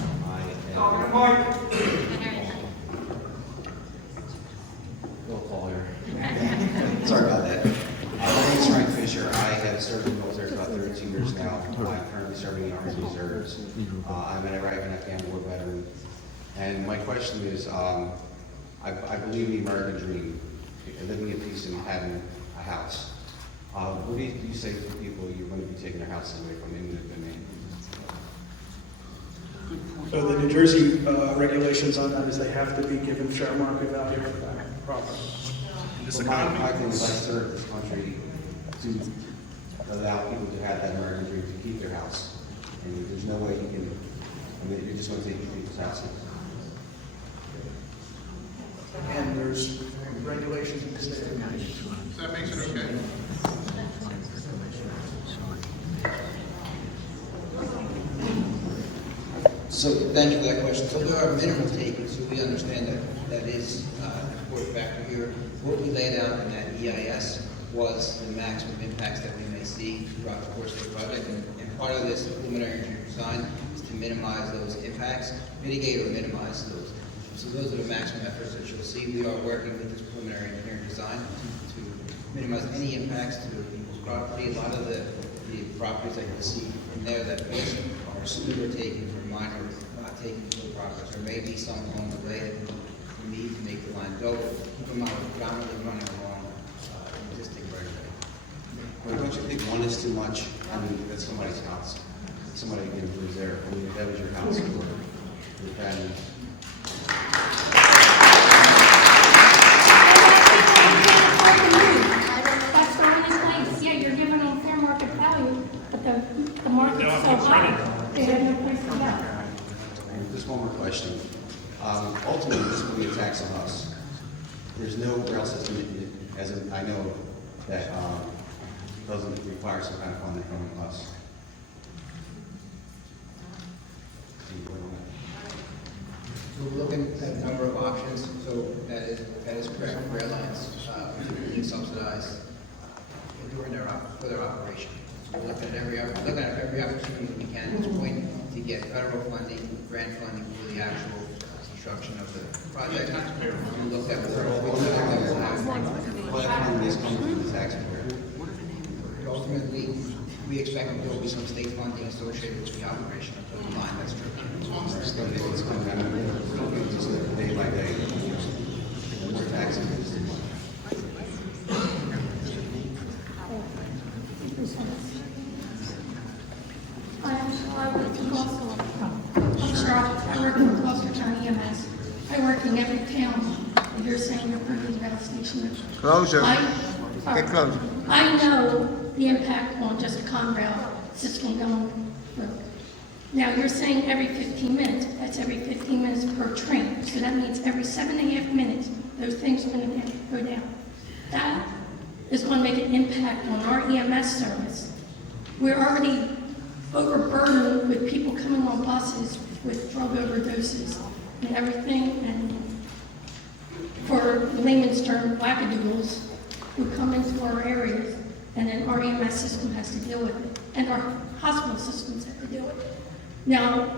Roll call here. Sorry about that. My name is Frank Fisher. I have served in the military for about 32 years now. I'm currently serving in the Army Reserves. I'm an Iraq and Afghan war veteran. And my question is, I believe in the American dream, living in peace and having a house. What do you say to people you're going to be taking their houses away from eminent domain? So the New Jersey regulations on that is they have to be given fair market value of that property. My thing is I serve this country to allow people to have that American dream to keep their house. And there's no way you can, you're just going to take people's houses. And there's regulations in the state of New Jersey. That makes it okay. So thank you for that question. So there are minimum takings, so we understand that that is an important factor here. What we laid out in that EIS was the maximum impacts that we may see throughout the course of the project. And part of this preliminary engineering design is to minimize those impacts, mitigate or minimize those. So those are the maximum efforts that you'll see. We are working with this preliminary engineering design to minimize any impacts to people's property. A lot of the properties that you'll see in there that are smaller takings or minor takings of progress. There may be some along the way that we need to make the line go. Keep in mind, we're predominantly running along existing right of way. Well, don't you think one is too much? I mean, that's somebody's house. Somebody lives there. I mean, if that was your house or your family. That's the only place. Yeah, you're giving them fair market value, but the market's so high, they have no place to go. Just one more question. Ultimately, this will be a tax on us. There's no rail system, I know, that doesn't require some kind of funding from us. So we're looking at a number of options. So that is correct. Airlines typically subsidize during for their operation. So we're looking at every opportunity we can at this point to get federal funding, grant funding for the actual construction of the project. We looked at What funding is coming from the taxpayer? ultimately, we expect that there will be some state funding associated with the operation of the line. That's true. It's coming out of just day by day. The more taxes. I work in Gloucester County EMS. I work in every town. And you're saying you're putting a rail station. Closer. Get closer. I know the impact on just a Conrail system going through. Now, you're saying every 15 minutes. That's every 15 minutes per train. So that means every 7.5 minutes, those things are going to go down. That is going to make an impact on our EMS service. We're already overburdened with people coming on buses with drug overdoses and everything, and for layman's term, wackadoodles who come into our areas, and then our EMS system has to deal with it, and our hospital systems have to deal with it. Now,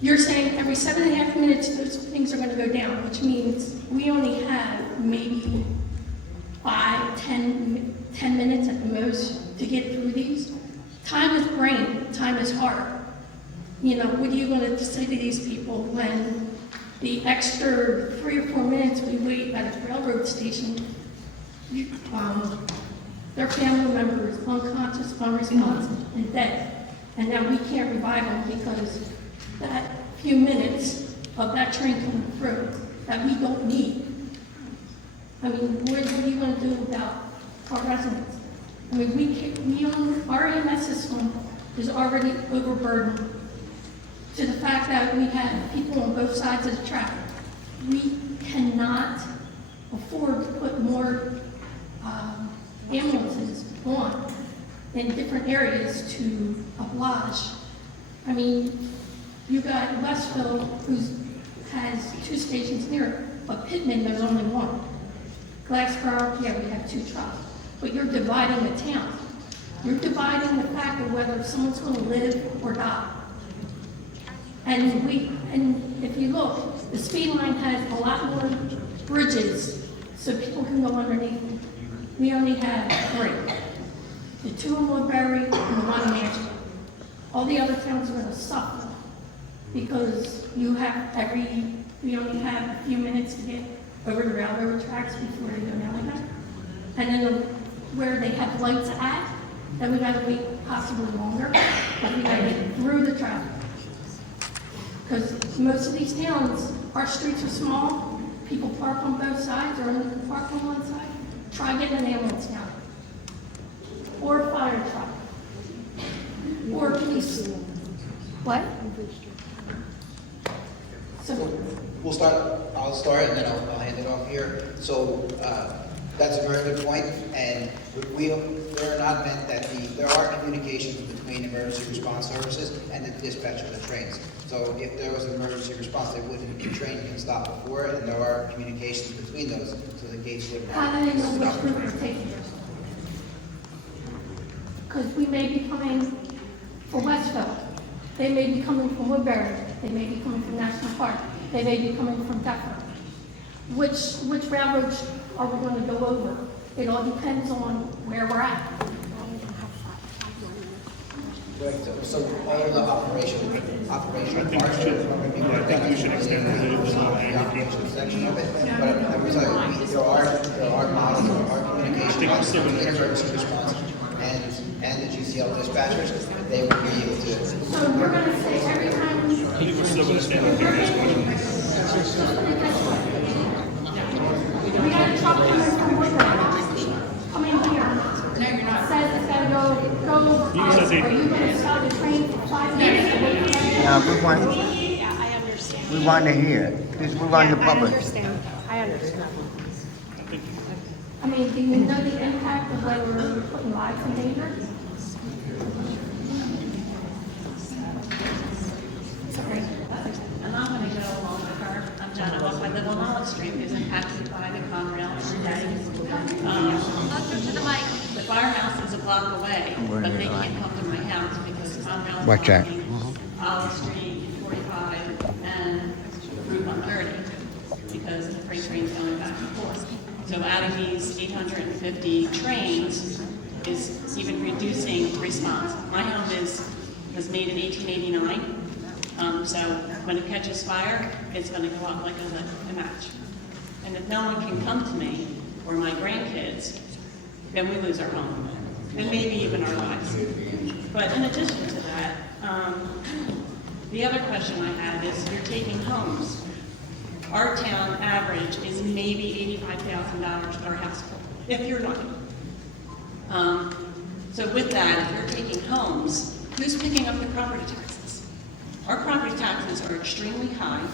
you're saying every 7.5 minutes those things are going to go down, which means we only have maybe 10 minutes at the most to get through these. Time is brain, time is heart. You know, what are you going to say to these people when the extra 3 or 4 minutes we wait at a railroad station, their family member is unconscious, unresponsive, and dead. And now we can't revive them because that few minutes of that train coming through that we don't need. I mean, what are you going to do about our residents? I mean, our EMS system is already overburdened to the fact that we have people on both sides of the track. We cannot afford to put more ambulances on in different areas to oblige. I mean, you got Westville, who has 2 stations near it, but Pittman, there's only 1. Glassboro, yeah, we have 2 trucks. But you're dividing the town. You're dividing the fact of whether someone's going to live or die. And if you look, the speed line has a lot more bridges so people can go underneath. We only have 3. The 2 in Woodbury and the 1 in Nashville. All the other towns are going to suffer because we only have a few minutes to get over the railroad tracks before they go down again. And then where they have lights at, then we got to wait possibly longer, but we got to get through the traffic. Because most of these towns, our streets are small, people park on both sides or park on one side. Try getting an ambulance down. Or a fire truck. Or police. What? So, We'll start, I'll start and then I'll hand it off here. So, that's a very good point, and we're not meant that there are communications between emergency response services and the dispatch of the trains. So if there was an emergency response, the train can stop before it, and there are communications between those, so the gates would. how do they know which route we're taking? Because we may be coming from Westville. They may be coming from Woodbury. They may be coming from National Park. They may be coming from Deptford. Which railroads are we going to go over? It all depends on where we're at. So all of the operational parts. I think we should extend the section of it. But I'm telling you, there are models, there are communication between emergency response and the GCL dispatchers, that they will be able to. So we're going to say every time. I think we're still going to stand up here and ask questions. We got a truck coming from Woodbury, coming here. No, you're not. Says it's gotta go over 5. Are you gonna start the train for 5 minutes? Yeah, I understand. we want to hear it, because we want the public. I understand. I mean, do you know the impact of whether you're putting lives in danger? Sorry. And I'm going to go along with her. I'm Jenna Hoff. I live on Olive Street, who's impacted by the Conrail every day. To the mic. The firehouse is a block away, but they can't come to my house because Conrail's Watch that. blocking Olive Street, 45, and Route 130 because the freight train's going back and forth. So adding these 850 trains is even reducing response. My home was made in 1889. So when it catches fire, it's going to go up like a match. And if no one can come to me or my grandkids, then we lose our home and maybe even our lives. But in addition to that, the other question I had is you're taking homes. Our town average is maybe $85,000 per household, if you're lucky. So with that, if you're taking homes, who's picking up the property taxes? Our property taxes are extremely high.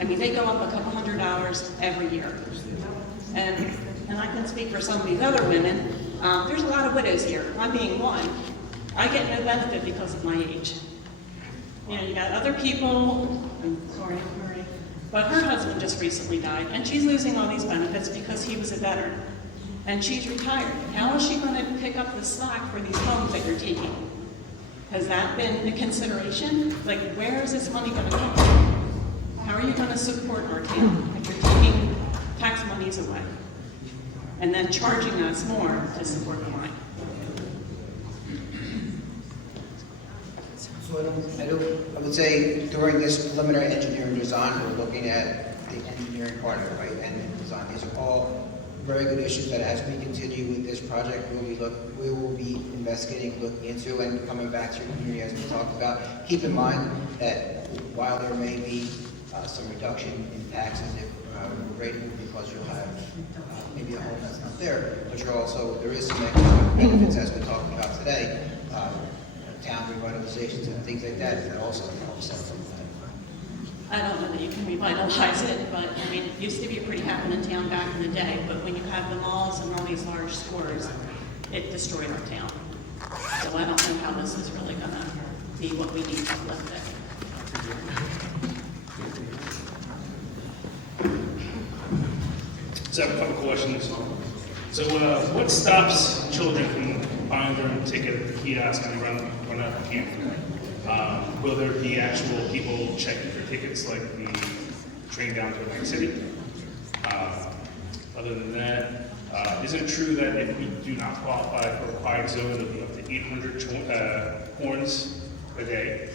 I mean, they go up a couple $100 every year. And I can speak for some of these other women. There's a lot of widows here. I'm being one. I get no benefit because of my age. You know, you got other people, I'm sorry, but her husband just recently died, and she's losing all these benefits because he was a veteran. And she's retired. How is she going to pick up the slack for these homes that you're taking? Has that been a consideration? Like, where is this money going to come from? How are you going to support our town if you're taking tax monies away and then charging us more to support the line? I would say during this preliminary engineering design, we're looking at the engineering part of it, right, and the design. These are all very good issues that as we continue with this project, we will be investigating, looking into, and coming back to your community as we talked about. Keep in mind that while there may be some reduction in taxes if we're rating because you'll have maybe a home that's not there, but there is some economic benefits as we talked about today, town revitalizations and things like that also helps set from that. I don't know that you can revitalize it, but I mean, it used to be a pretty happening town back in the day, but when you have the malls and all these large stores, it destroyed our town. So I don't know how this is really gonna be what we need to lift it. So I have a couple questions. So what stops children from buying their own ticket at the kiosk and run out the camp? Will there be actual people checking for tickets like the train down to Atlantic City? Other than that, is it true that if we do not qualify for a quiet zone, it'll be up to 800 horns a day?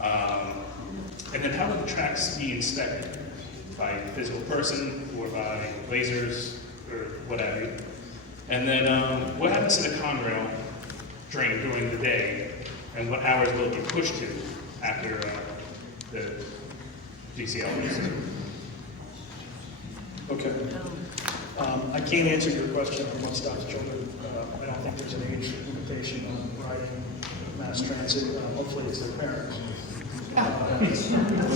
And then how will the tracks be inspected? By a physical person or by lasers or whatever? And then what happens to the Conrail train during the day, and what hours will it be pushed to after the GCL? Okay. I can't answer your question on what stops children. I don't think there's an age limitation on riding mass transit. Hopefully it's their parents. So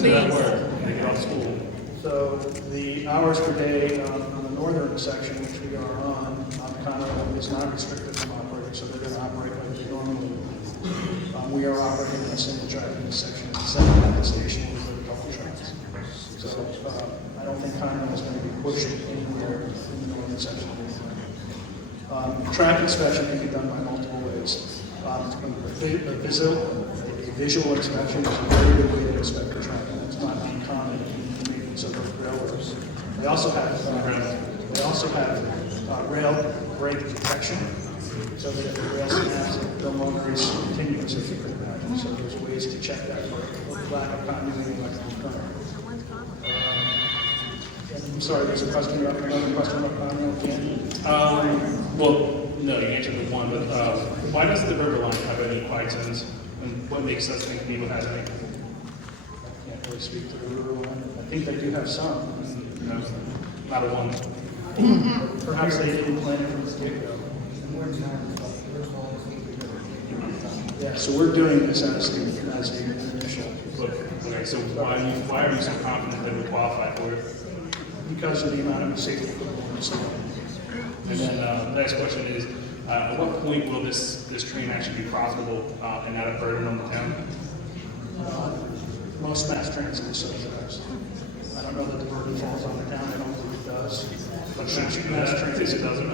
that work, they get off school. So the hours per day on the northern section, which we are on Conrail is not restricted from operating, so they're going to operate like they normally would. We are operating in a single track in this section. The second at the station is a double tracks. So I don't think Conrail is going to be pushed anywhere in the northern section. Track inspection can be done by multiple ways. A visual inspection is a very good way to inspect the track, and it's not uncommon in the maintenance of those railroads. They also have rail brake detection, so that the rail snaps no longer is continuous, as you could imagine. So there's ways to check that for lack of continuity and electrical current. I'm sorry, there's another question about Conrail, Ken? Well, no, you answered the one, but why does the River Line have any quiet zones? And what makes us think Beaver has any? I can't really speak to the rural one. I think they do have some. No, not a one. Perhaps they didn't plan it from the get-go. Yeah, so we're doing this as the initial. Okay, so why are you so confident that we qualify for it? Because of the amount of safety equipment. And then the next question is, at what point will this train actually be profitable and not a burden on the town? Most mass transit is subsidized. I don't know that the burden falls on the town. I don't believe it does. But mass transit doesn't.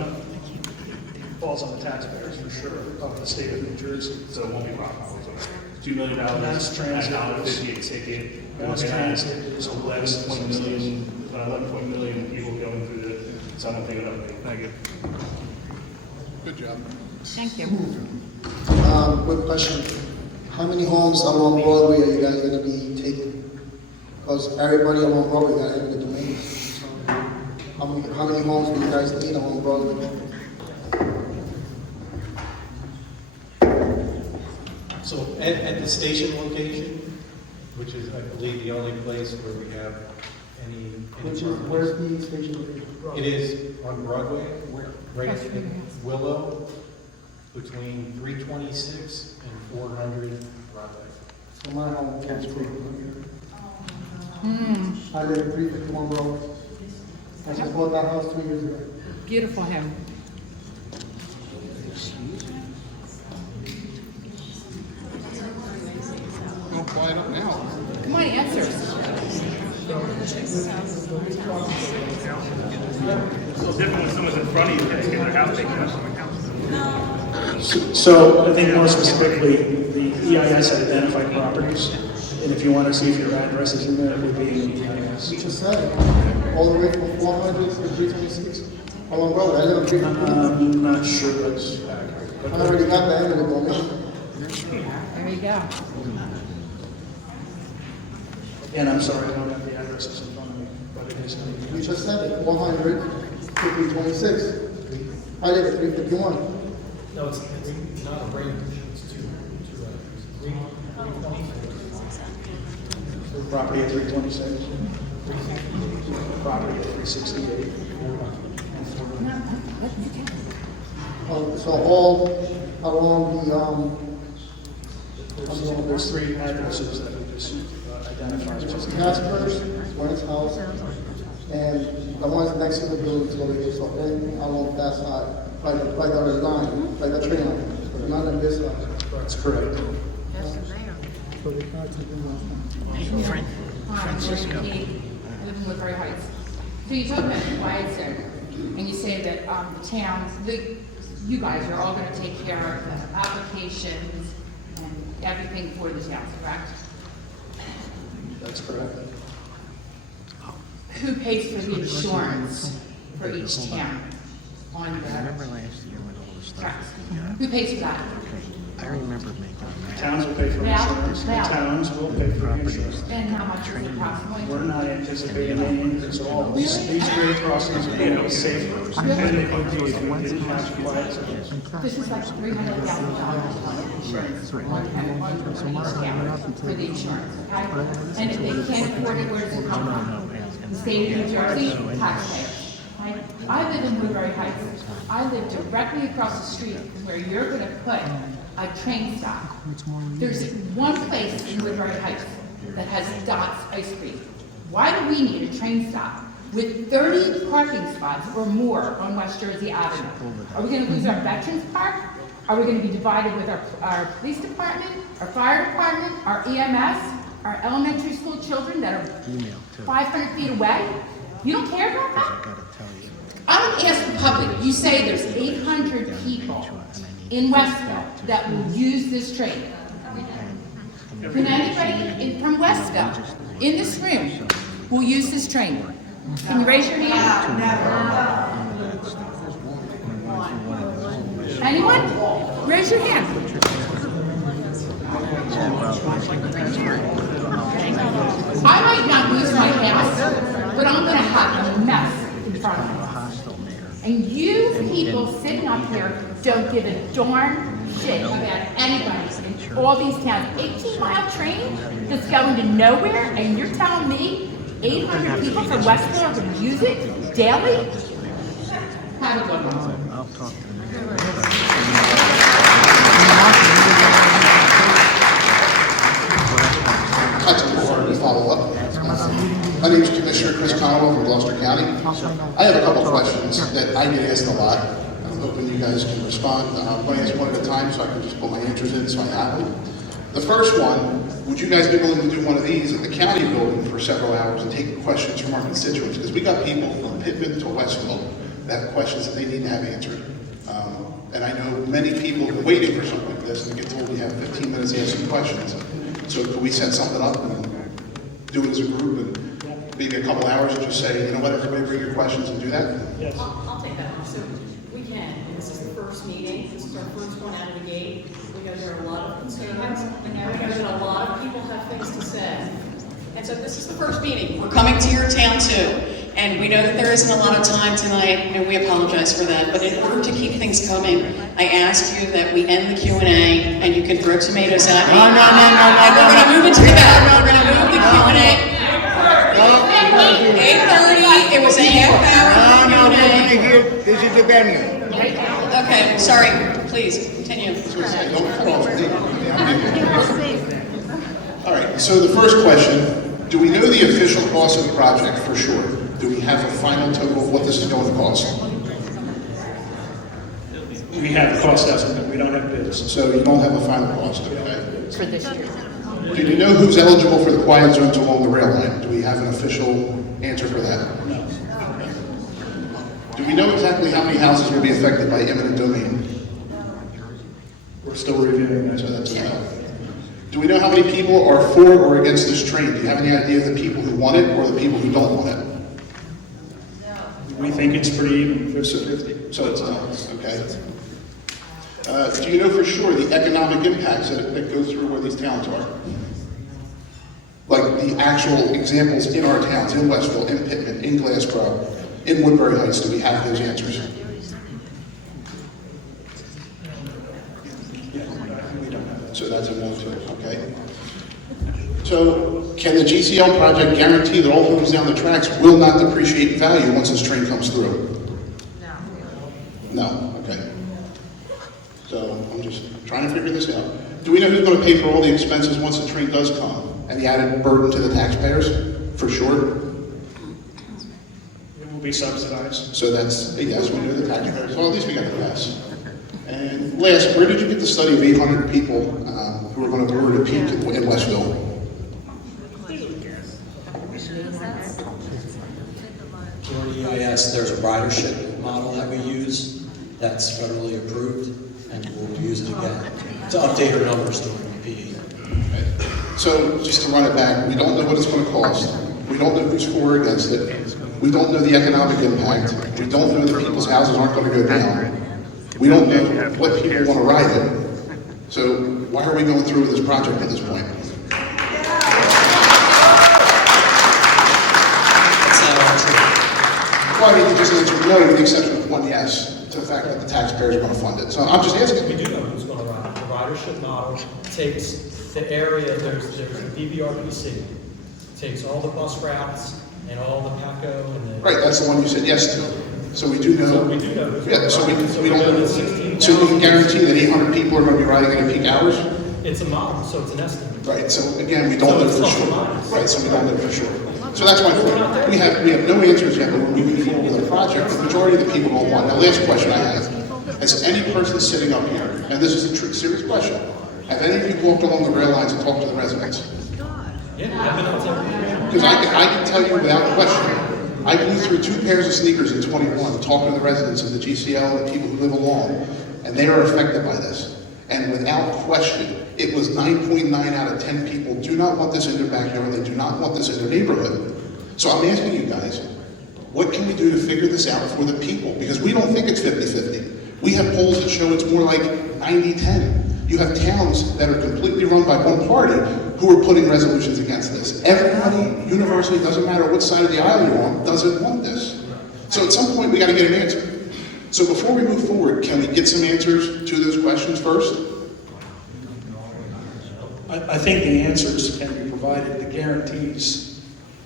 Falls on the taxpayers for sure of the state of New Jersey. So it won't be profitable. So $2 million, Mass transit $1.50 a ticket. Mass transit is 11 million people going through the. So I don't think it'll be. Thank you. Good job. Thank you. Quick question. How many homes along Broadway are you guys going to be taking? Because everybody along Broadway got eminent domain. So how many homes do you guys need along Broadway? So at the station location, which is, I believe, the only place where we have any Where's the station located? it is on Broadway, right in Willow, between 326 and 400 Broadway. So my home, Catch Creek. I live at 351 Broadway. I just bought that house 2 years ago. Beautiful home. Don't quiet up now. Come on, answer. So different when someone's in front of you, guys get their house taken up from the council. So I think more specifically, the EIS had identified properties. And if you want to see if your address is in there, it would be in the EIS. You just said it. All the way from 400 to 326. Along Broadway. I live on 351. I'm not sure that's accurate. I already got the eminent domain. There you go. And I'm sorry, I don't have the addresses in front of me, but it is. You just said it, 400, 326. I live at 351. No, it's not a range, it's two Property at 326. Property at 368. So all along the, There's three addresses that we just identified. Casper's, Wentz House, and the ones next to the buildings over here, so then along that side, by the line, by the train line, but not on this side. That's correct. Francisco. I live in Woodbury Heights. So you talk about the quiet zone, and you say that the towns, you guys are all going to take care of the applications and everything for the towns, correct? That's correct. Who pays for the insurance for each town on the tracks? Who pays for that? I remember making Towns will pay for insurance. The towns will pay for insurance. And how much is it approximately? We're not anticipating any increase at all. These grade crossings are going to be safer. This is like $300,000 on insurance on each town for the insurance, okay? And if they can't afford it, where does it come from? The state of New Jersey, taxpayers. Right? I live in Woodbury Heights. I live directly across the street from where you're going to put a train stop. There's one place in Woodbury Heights that has Dots Ice Cream. Why do we need a train stop with 30 parking spots or more on West Jersey Avenue? Are we going to lose our Veterans Park? Are we going to be divided with our police department, our fire department, our EMS, our elementary school children that are 500 feet away? You don't care about that? I don't ask the public. You say there's 800 people in Westville that will use this train. Can anybody from Westville in this room will use this train? Can you raise your hand? Anyone? Raise your hand. I might not lose my house, but I'm going to have a mess in front of me. And you people sitting up here don't give a darn shit about anybody in all these towns. 18-mile train that's going to nowhere, and you're telling me 800 people from Westville are going to use it daily? Have a good one. I'll talk to them. That's important to follow up. My name is Commissioner Chris Connell from Gloucester County. I have a couple questions that I get asked a lot. I'm hoping you guys can respond. I'm going to ask one at a time so I can just put my answers in so I have them. The first one, would you guys be willing to do one of these at the county building for several hours and take questions from our constituents? Because we got people from Pittman to Westville that have questions that they need to have answered. And I know many people have been waiting for something like this and get told you have 15 minutes to ask some questions. So could we set something up and do it as a group and maybe a couple hours and just say, you know what, everybody bring your questions and do that? Yes. I'll take that one. So we can, and this is the first meeting, this is our first one out of the gate. We know there are a lot of concerns, and now we know that a lot of people have things to say. And so this is the first meeting. We're coming to your town too. And we know that there isn't a lot of time tonight, and we apologize for that. But in order to keep things coming, I ask you that we end the Q&A, and you can throw tomatoes at me. No. And we're going to move it to the back. We're going to move the Q&A. 8:30, it was a half hour Q&A. This is the venue. Okay, sorry. Please, continue. All right, so the first question, do we know the official cost of the project for sure? Do we have a final total of what this is going to cost? We have a cost estimate, we don't have bids. So you don't have a final cost, okay? For this year. Do you know who's eligible for the quiet zones along the rail line? Do we have an official answer for that? No. Do we know exactly how many houses will be affected by eminent domain? We're still reviewing that. So that's a no. Do we know how many people are for or against this train? Do you have any idea of the people who want it or the people who don't want it? We think it's pretty even, 50-50. So it's okay. Do you know for sure the economic impacts that go through where these towns are? Like the actual examples in our towns, in Westville, in Pittman, in Glassboro, in Woodbury Heights, do we have those answers? So that's a no too, okay? So can the GCL project guarantee that all homes down the tracks will not depreciate in value once this train comes through? No, okay. So I'm just trying to figure this out. Do we know who's going to pay for all the expenses once the train does come? And the added burden to the taxpayers, for sure? It will be subsidized. So that's a yes, we know the taxpayers. Well, at least we got a yes. And last, where did you get the study of 800 people who are going to board a peak in Westville? For the EIS, there's a ridership model that we use that's federally approved, and we'll use it again to update our numbers during the PE. So just to run it back, we don't know what it's going to cost. We don't know who's for or against it. We don't know the economic impact. We don't know that people's houses aren't going to go down. We don't know what people want to ride it. So why are we going through with this project at this point? Well, I mean, you just answered no with the exception of one yes to the fact that the taxpayers are going to fund it. So I'm just asking. We do know who's going to run it. The ridership model takes the area, there's the DRPA, takes all the bus routes and all the PACO and the... Right, that's the one you said yes to. So we do know. So we do know who's Yeah, so we know don't. that 16,000 So we can guarantee that 800 people are going to be riding at peak hours? It's a model, so it's an estimate. Right, so again, we don't know So for it's sure. plus or minus. Right, so we don't know for sure. So that's my point. We have no answers yet, but we're moving forward with our project. The majority of the people don't want. Now, last question I have. Has any person sitting up here, and this is a serious question, have any of you walked along the rail lines and talked to the residents? Yeah, I've been out there. Because I can tell you without question, I blew through 2 pairs of sneakers in 21, talking to the residents of the GCL and people who live along, and they are affected by this. And without question, it was 9.9 out of 10 people do not want this in their backyard, they do not want this in their neighborhood. So I'm asking you guys, what can we do to figure this out for the people? Because we don't think it's 50-50. We have polls that show it's more like 90-10. You have towns that are completely run by one party who are putting resolutions against this. Everybody, universally, doesn't matter what side of the aisle you're on, doesn't want this. So at some point, we got to get an answer. So before we move forward, can we get some answers to those questions first? I think the answers can be provided, the guarantees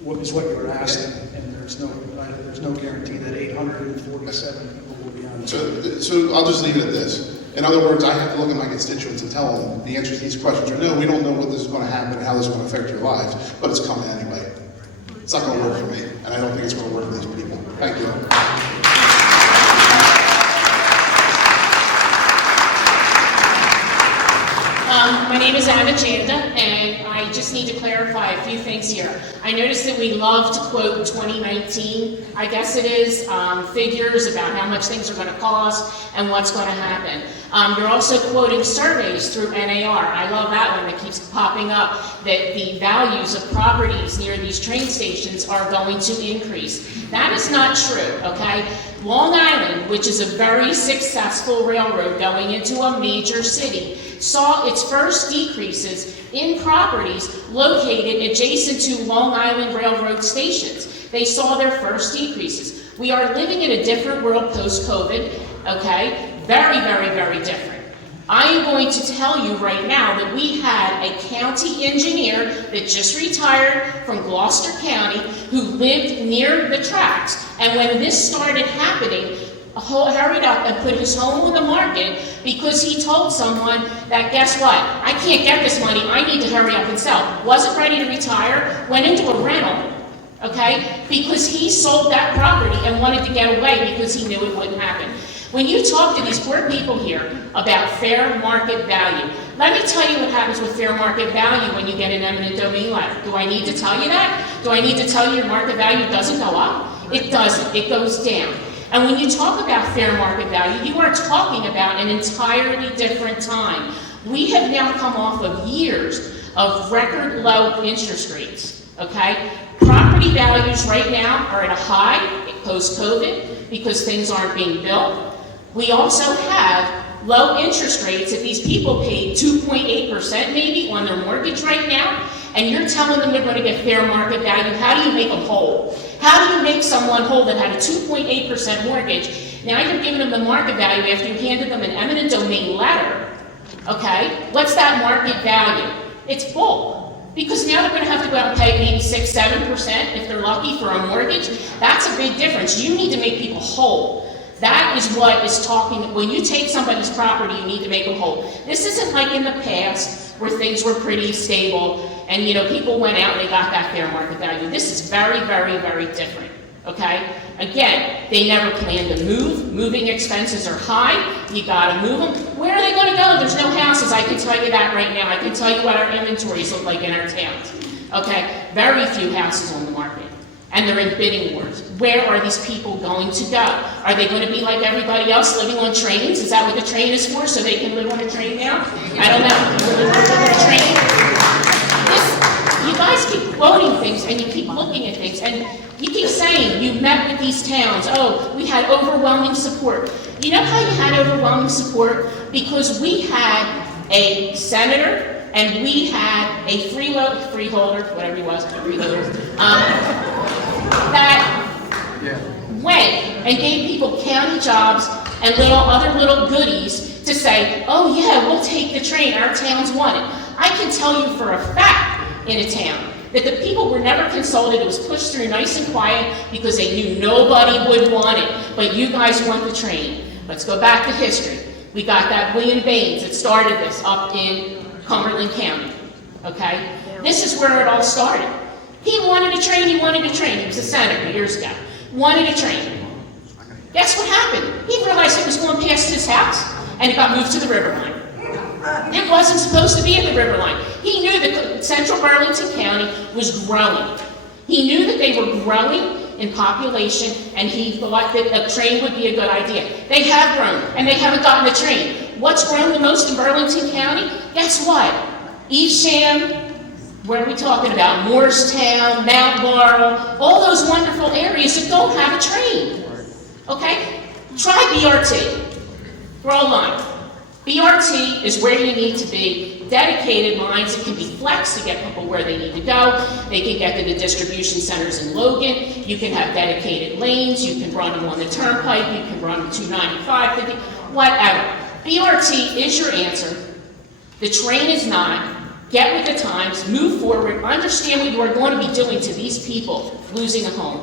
is what you're asking, and there's no guarantee that 847 people will be on. So I'll just leave it at this. In other words, I have to look at my constituents and tell them the answers to these questions are no, we don't know what this is going to happen and how this is going to affect your lives, but it's coming anyway. It's not going to work for me, and I don't think it's going to work for these people. Thank you. My name is Anna Chanda, and I just need to clarify a few things here. I noticed that we love to quote 2019, I guess it is, figures about how much things are going to cost and what's going to happen. You're also quoting surveys through NAR. I love that one that keeps popping up, that the values of properties near these train stations are going to increase. That is not true, okay? Long Island, which is a very successful railroad going into a major city, saw its first decreases in properties located adjacent to Long Island Railroad stations. They saw their first decreases. We are living in a different world post-COVID, okay? Very, very, very different. I am going to tell you right now that we had a county engineer that just retired from Gloucester County who lived near the tracks. And when this started happening, hurried up and put his home on the market because he told someone that, guess what, I can't get this money, I need to hurry up and sell. Wasn't ready to retire, went into a rental, okay, because he sold that property and wanted to get away because he knew it wouldn't happen. When you talk to these poor people here about fair market value, let me tell you what happens with fair market value when you get an eminent domain letter. Do I need to tell you that? Do I need to tell you your market value doesn't go up? It doesn't, it goes down. And when you talk about fair market value, you are talking about an entirely different time. We have now come off of years of record low interest rates, okay? Property values right now are at a high post-COVID because things aren't being built. We also have low interest rates, if these people paid 2.8% maybe on their mortgage right now, and you're telling them they're going to get fair market value, how do you make them whole? How do you make someone whole that had a 2.8% mortgage? Now you're giving them the market value after you handed them an eminent domain letter, okay? What's that market value? It's full. Because now they're going to have to go out and pay maybe 6, 7% if they're lucky for a mortgage. That's a big difference. You need to make people whole. That is what is talking, when you take somebody's property, you need to make them whole. This isn't like in the past where things were pretty stable and, you know, people went out and they got that fair market value. This is very, very, very different, okay? Again, they never plan to move. Moving expenses are high. You gotta move them. Where are they gonna go? There's no houses. I can tell you that right now. I can tell you what our inventories look like in our towns, okay? Very few houses on the market. And they're in bidding wars. Where are these people going to go? Are they going to be like everybody else, living on trains? Is that what the train is for, so they can live on a train now? I don't know. Live on a train? You guys keep quoting things, and you keep looking at things, and you keep saying you met with these towns. Oh, we had overwhelming support. You know how you had overwhelming support? Because we had a senator, and we had a freeholder, whatever he was, freeholder, that went and gave people county jobs and other little goodies to say, oh yeah, we'll take the train, our town's won it. I can tell you for a fact in a town that the people were never consulted. It was pushed through nice and quiet because they knew nobody would want it. But you guys want the train. Let's go back to history. We got that William Baines that started this up in Cumberland County, okay? This is where it all started. He wanted a train, he was a senator years ago. Wanted a train. Guess what happened? He realized it was going past his house, and it got moved to the river line. It wasn't supposed to be at the river line. He knew that central Burlington County was growing. He knew that they were growing in population, and he thought that a train would be a good idea. They have grown, and they haven't gotten a train. What's grown the most in Burlington County? Guess what? Evesham, where are we talking about? Morristown, Mount Laurel, all those wonderful areas that don't have a train. Okay? Try BRT. Draw a line. BRT is where you need to be. Dedicated lines that can be flexed to get people where they need to go. They can get to the distribution centers in Logan. You can have dedicated lanes. You can run them on the turnpike. You can run them 295, 50, whatever. BRT is your answer. The train is not. Get with the times, move forward, understand what you are going to be doing to these people losing a home.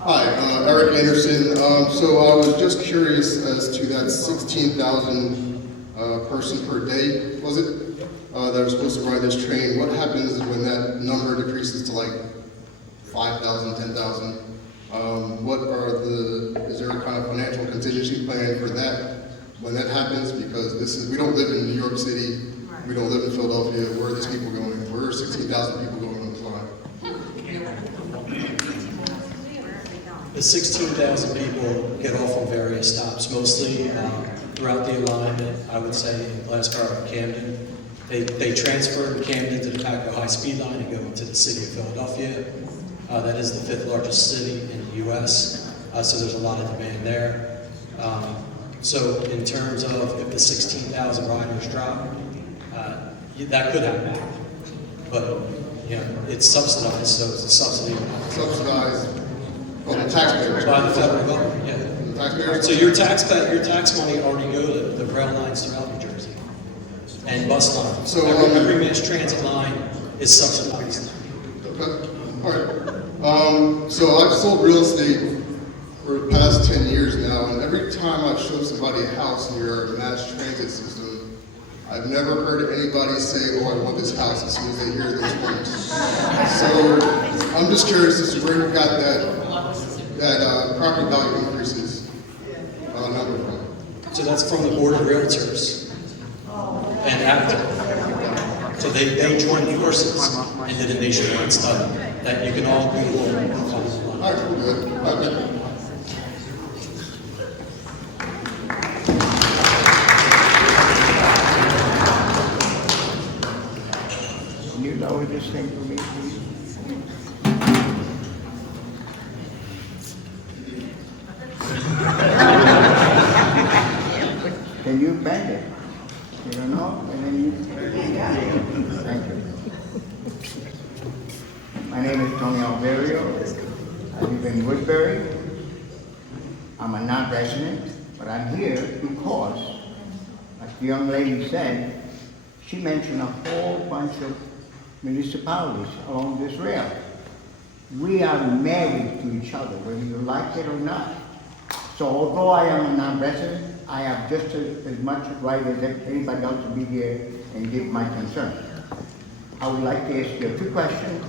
Hi, Eric Anderson. So I was just curious as to that 16,000 person per day, was it, that are supposed to ride this train. What happens when that number decreases to like 5,000, 10,000? Is there a kind of financial contingency plan for that when that happens? Because we don't live in New York City, we don't live in Philadelphia. Where are these people going? Where are 16,000 people going on this line? The 16,000 people get off on various stops, mostly throughout the alignment, I would say, in Glassboro and Camden. They transfer in Camden to the Paco high-speed line and go into the city of Philadelphia. That is the 5th largest city in the U.S., so there's a lot of demand there. So in terms of if the 16,000 riders drop, that could happen. But, you know, it's subsidized, so it's a subsidy. Subsidized by the taxpayers. By the federal government, yeah. The taxpayers? So your tax money already go to the rail lines throughout New Jersey and bus lines. So every mass transit line is subsidized. Okay. All right. So I've sold real estate for the past 10 years now, and every time I've shown somebody a house near a mass transit system, I've never heard anybody say, oh, I want this house as soon as they hear those words. So I'm just curious as to where you got that property value increases number from. So that's from the Board of Realtors and after. So they joined forces and did a nationwide study that you can all Google. All right, we'll do it. Okay. say for me, please? Can you bend it? You don't know? And then you... Thank you. My name is Tony Alverio. I live in Woodbury. I'm a non-resident, but I'm here because, like the young lady said, she mentioned a whole bunch of municipalities along this rail. We are married to each other, whether you like it or not. So although I am a non-resident, I have just as much right as anybody else to be here and give my concern. I would like to ask you a few questions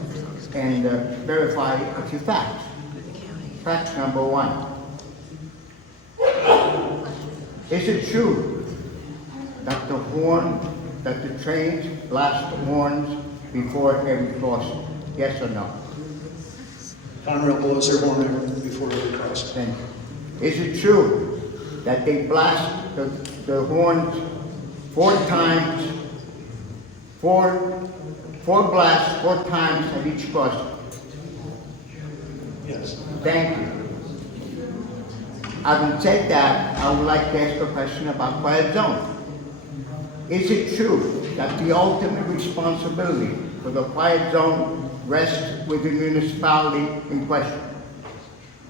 and verify a few facts. Fact number one. Is it true that the trains blast the horns before every crossing? Yes or no? Conrail blows their horn before every crossing. Thank you. Is it true that they blast the horns 4 times, four blasts 4 times at each crossing? Yes. Thank you. Having said that, I would like to ask a question about quiet zone. Is it true that the ultimate responsibility for the quiet zone rests with the municipality in question?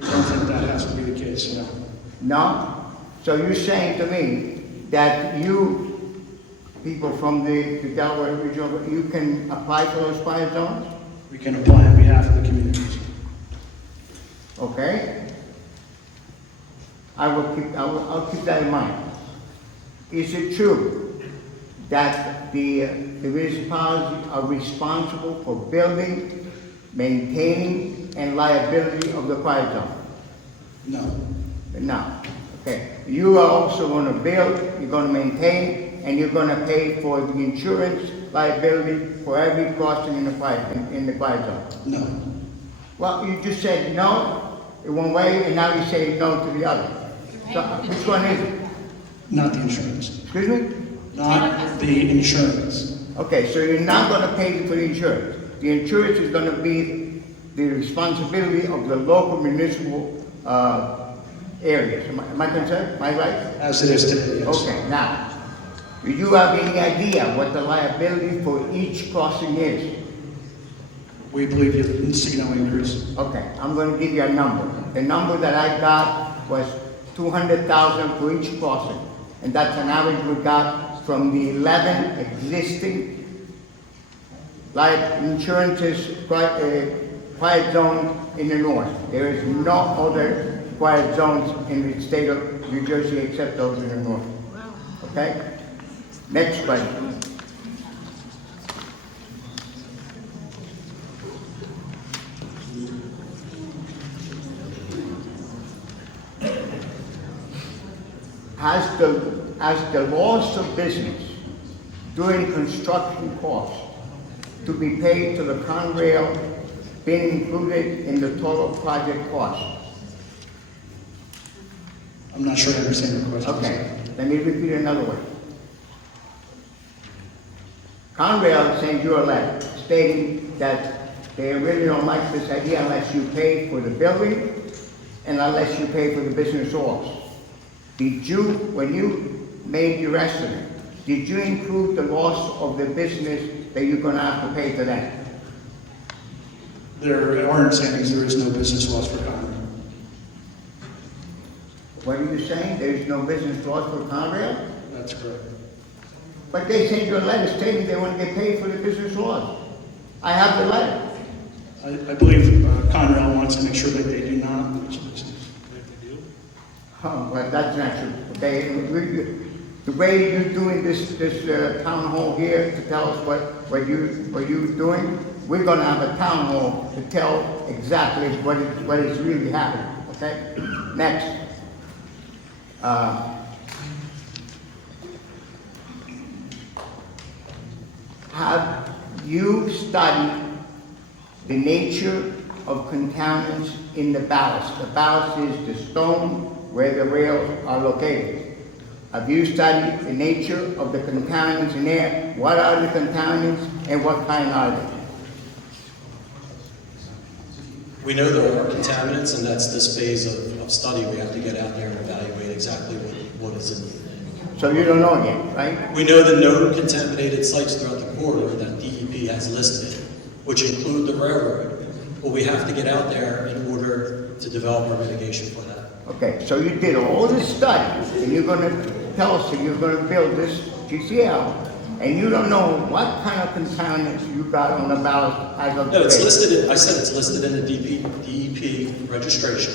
We don't think that has to be the case, no. No? So you're saying to me that you, people from the Delaware Regional, you can apply for those quiet zones? We can apply on behalf of the communities. Okay? I'll keep that in mind. Is it true that the municipalities are responsible for building, maintaining, and liability of the quiet zone? No. No. Okay. You are also going to build, you're going to maintain, and you're going to pay for the insurance liability for every crossing in the quiet zone? No. Well, you just said no in one way, and now you say no to the other. So which one is it? Not the insurance. Excuse me? Not the insurance. Okay, so you're not going to pay for the insurance. The insurance is going to be the responsibility of the local municipal areas. Am I concerned? Am I right? As it is today, yes. Okay, now, do you have any idea what the liability for each crossing is? We believe you'll see no increase. Okay, I'm going to give you a number. The number that I got was $200,000 for each crossing, and that's an average we got from the 11 existing life insurances quiet zones in the north. There is no other quiet zones in the state of New Jersey except those in the north. Okay? Next question. Has the loss of business during construction costs to be paid to the Conrail been included in the total project cost? I'm not sure I understand the question. Okay, let me repeat another way. Conrail sent you a letter stating that they really don't like this idea unless you pay for the building and unless you pay for the business loss. Did you, when you made your estimate, did you include the loss of the business that you're going to have to pay to them? There are understandings there is no business loss for Conrail. What are you saying? There is no business loss for Conrail? That's correct. But they sent you a letter stating they want to get paid for the business loss. I have the letter. I believe Conrail wants to make sure that they do not lose business. Oh, well, that's not true. Okay, the way you're doing this town hall here to tell us what you're doing, we're going to have a town hall to tell exactly what is really happening. Okay. Next. Have you studied the nature of contaminants in the ballast? The ballast is the stone where the rails are located. Have you studied the nature of the contaminants in there? What are the contaminants and what kind are they? We know there are contaminants, and that's this phase of study. We have to get out there and evaluate exactly what is in. So you don't know yet, right? We know the no contaminated sites throughout the corridor that DEP has listed, which include the railroad. But we have to get out there in order to develop our mitigation for that. Okay, so you did all this study, and you're gonna tell us that you're gonna build this GCL, and you don't know what kind of contaminants you got on the ballot as of No, it's today. listed, I said it's listed in the DEP registration.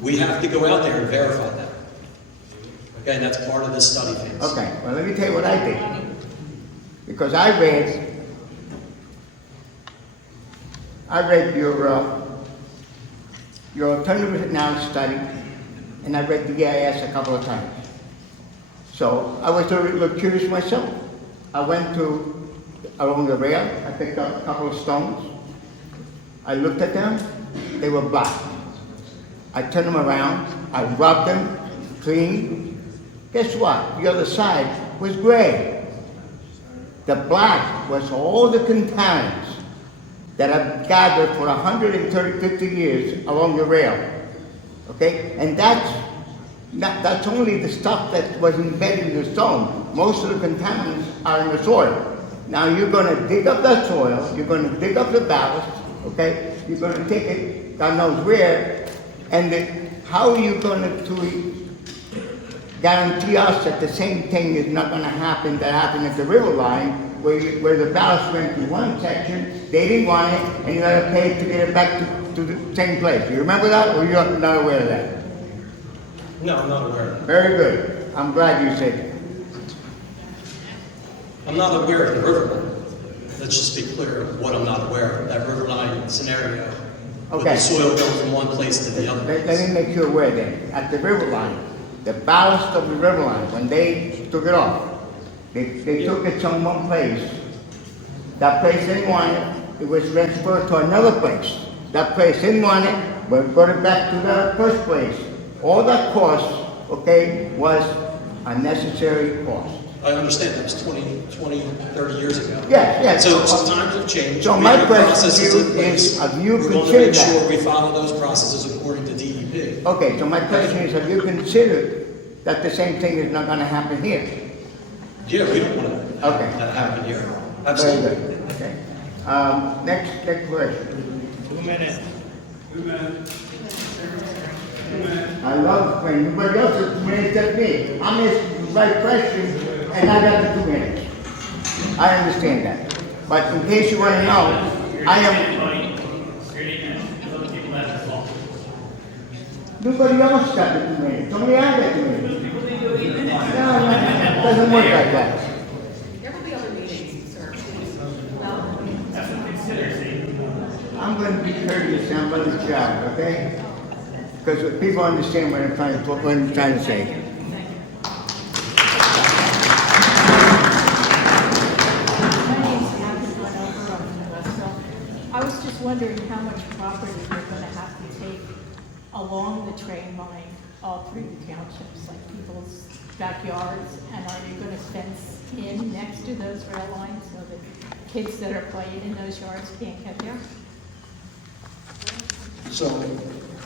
We have to go out there and verify that. Okay, and that's part of this study phase. Okay, well, let me tell you what I did. Because I read your alternative analysis study, and I read the EIS a couple of times. So I was a little curious myself. I went along the rail, I picked up a couple of stones. I looked at them, they were black. I turned them around, I rubbed them, cleaned. Guess what? The other side was gray. The black was all the contaminants that I've gathered for 150 years along the rail. Okay? And that's only the stuff that was embedded in the stone. Most of the contaminants are in the soil. Now you're gonna dig up that soil, you're gonna dig up the ballast, okay? You're gonna take it, God knows where, and how are you gonna guarantee us that the same thing is not gonna happen that happened at the river line, where the ballast went to one section, they didn't want it, and you had to pay to get it back to the same place. You remember that, or you're not aware of that? No, I'm not aware of that. Very good. I'm glad you said it. I'm not aware of the river line. Let's just be clear of what I'm not aware of, that river line scenario. With Okay. the soil going from one place to the other. Let me make you aware then, at the river line, the ballast of the river line, when they took it off, they took it from one place. That place didn't want it was transferred to another place. That place didn't want it, but brought it back to the first place. All that cost, okay, was unnecessary cost. I understand that was 20, 30 years ago. Yes, yes. So times have changed. So We my have question processes to in you place. is, have you We're going to considered make sure that? we follow those processes according to DEP. Okay, so my question is, have you considered that the same thing is not gonna happen here? Yeah, we don't want Okay. that to happen here. Very Absolutely. good, okay. Next question. 2 minutes. I love when everybody else is 2 minutes except me. I'm asking the right question, and I got the 2 minutes. I understand that. But in case you wanna know, I am... Nobody else got the 2 minutes. Only I got 2 minutes. No, it doesn't work like that. There will be other meetings, sir. I'm going to be courteous, I'm going to job, okay? Because people understand what I'm trying to say. I was just wondering how much property you're gonna have to take along the train line all through the townships, like people's backyards, and are you gonna fence in next to those rail lines so that kids that are playing in those yards can't get there? So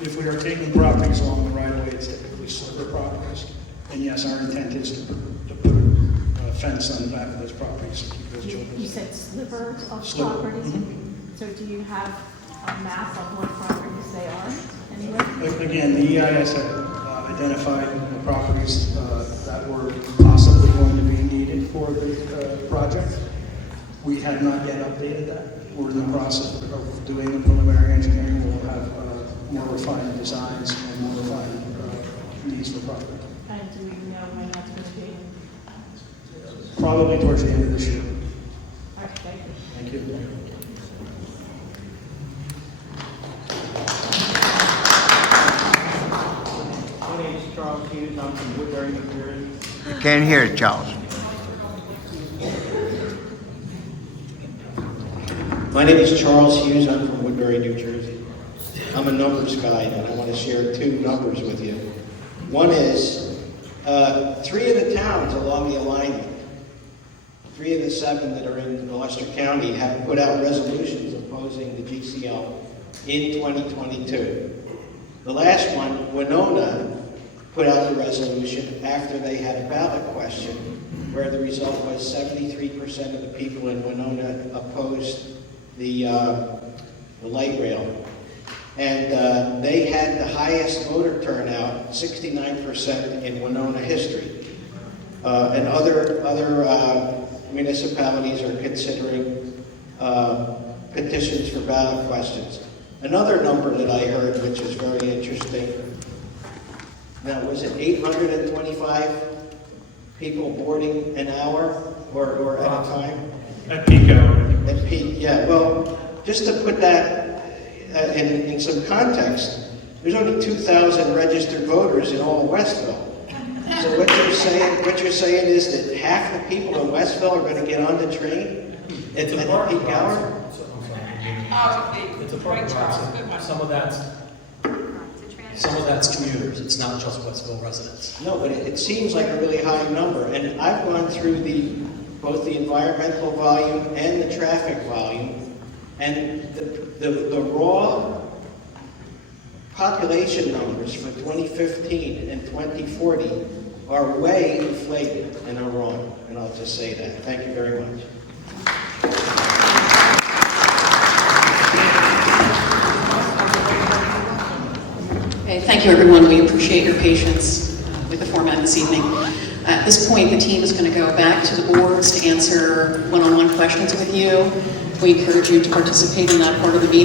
if we are taking properties along the right of way, it's typically sliver properties. And yes, our intent is to put a fence on the back of those properties to keep those You children. said slivers of Sliver, properties? So do you have a map of what properties they are anyway? Again, the EIS had identified the properties that were possibly going to be needed for the project. We had not yet updated that. We're in the process of doing the preliminary engineering. We'll have more refined designs and more refined needs for property. And do you know when that's going to be? Probably towards the end of this year. All right, thank you. Thank you. My name is Charles Hughes. I'm from Woodbury, New Jersey. Can't hear it, Charles. My name is Charles Hughes. I'm from Woodbury, New Jersey. I'm a numbers guy, and I want to share 2 numbers with you. One is 3 of the towns along the alignment, 3 of the 7 that are in Gloucester County, have put out resolutions opposing the GCL in 2022. The last one, Winona put out the resolution after they had a ballot question where the result was 73% of the people in Winona opposed the light rail. And they had the highest voter turnout, 69% in Winona history. And other municipalities are considering petitions for ballot questions. Another number that I heard, which is very interesting, now was it 825 people boarding an hour or at a time? At peak hour. At peak, yeah. Well, just to put that in some context, there's only 2,000 registered voters in all of Westville. So what you're saying is that half the people in Westville are going to get on the train at the peak hour? It's a parking lot. Some of that's commuters. It's not just Westville residents. No, but it seems like a really high number. And I've gone through both the environmental volume and the traffic volume, and the raw population numbers for 2015 and 2040 are way inflated and are wrong. And I'll just say that. Thank you very much. Okay, thank you, everyone. We appreciate your patience with the format this evening. At this point, the team is going to go back to the boards to answer one-on-one questions with you. We encourage you to participate in that part of the meeting.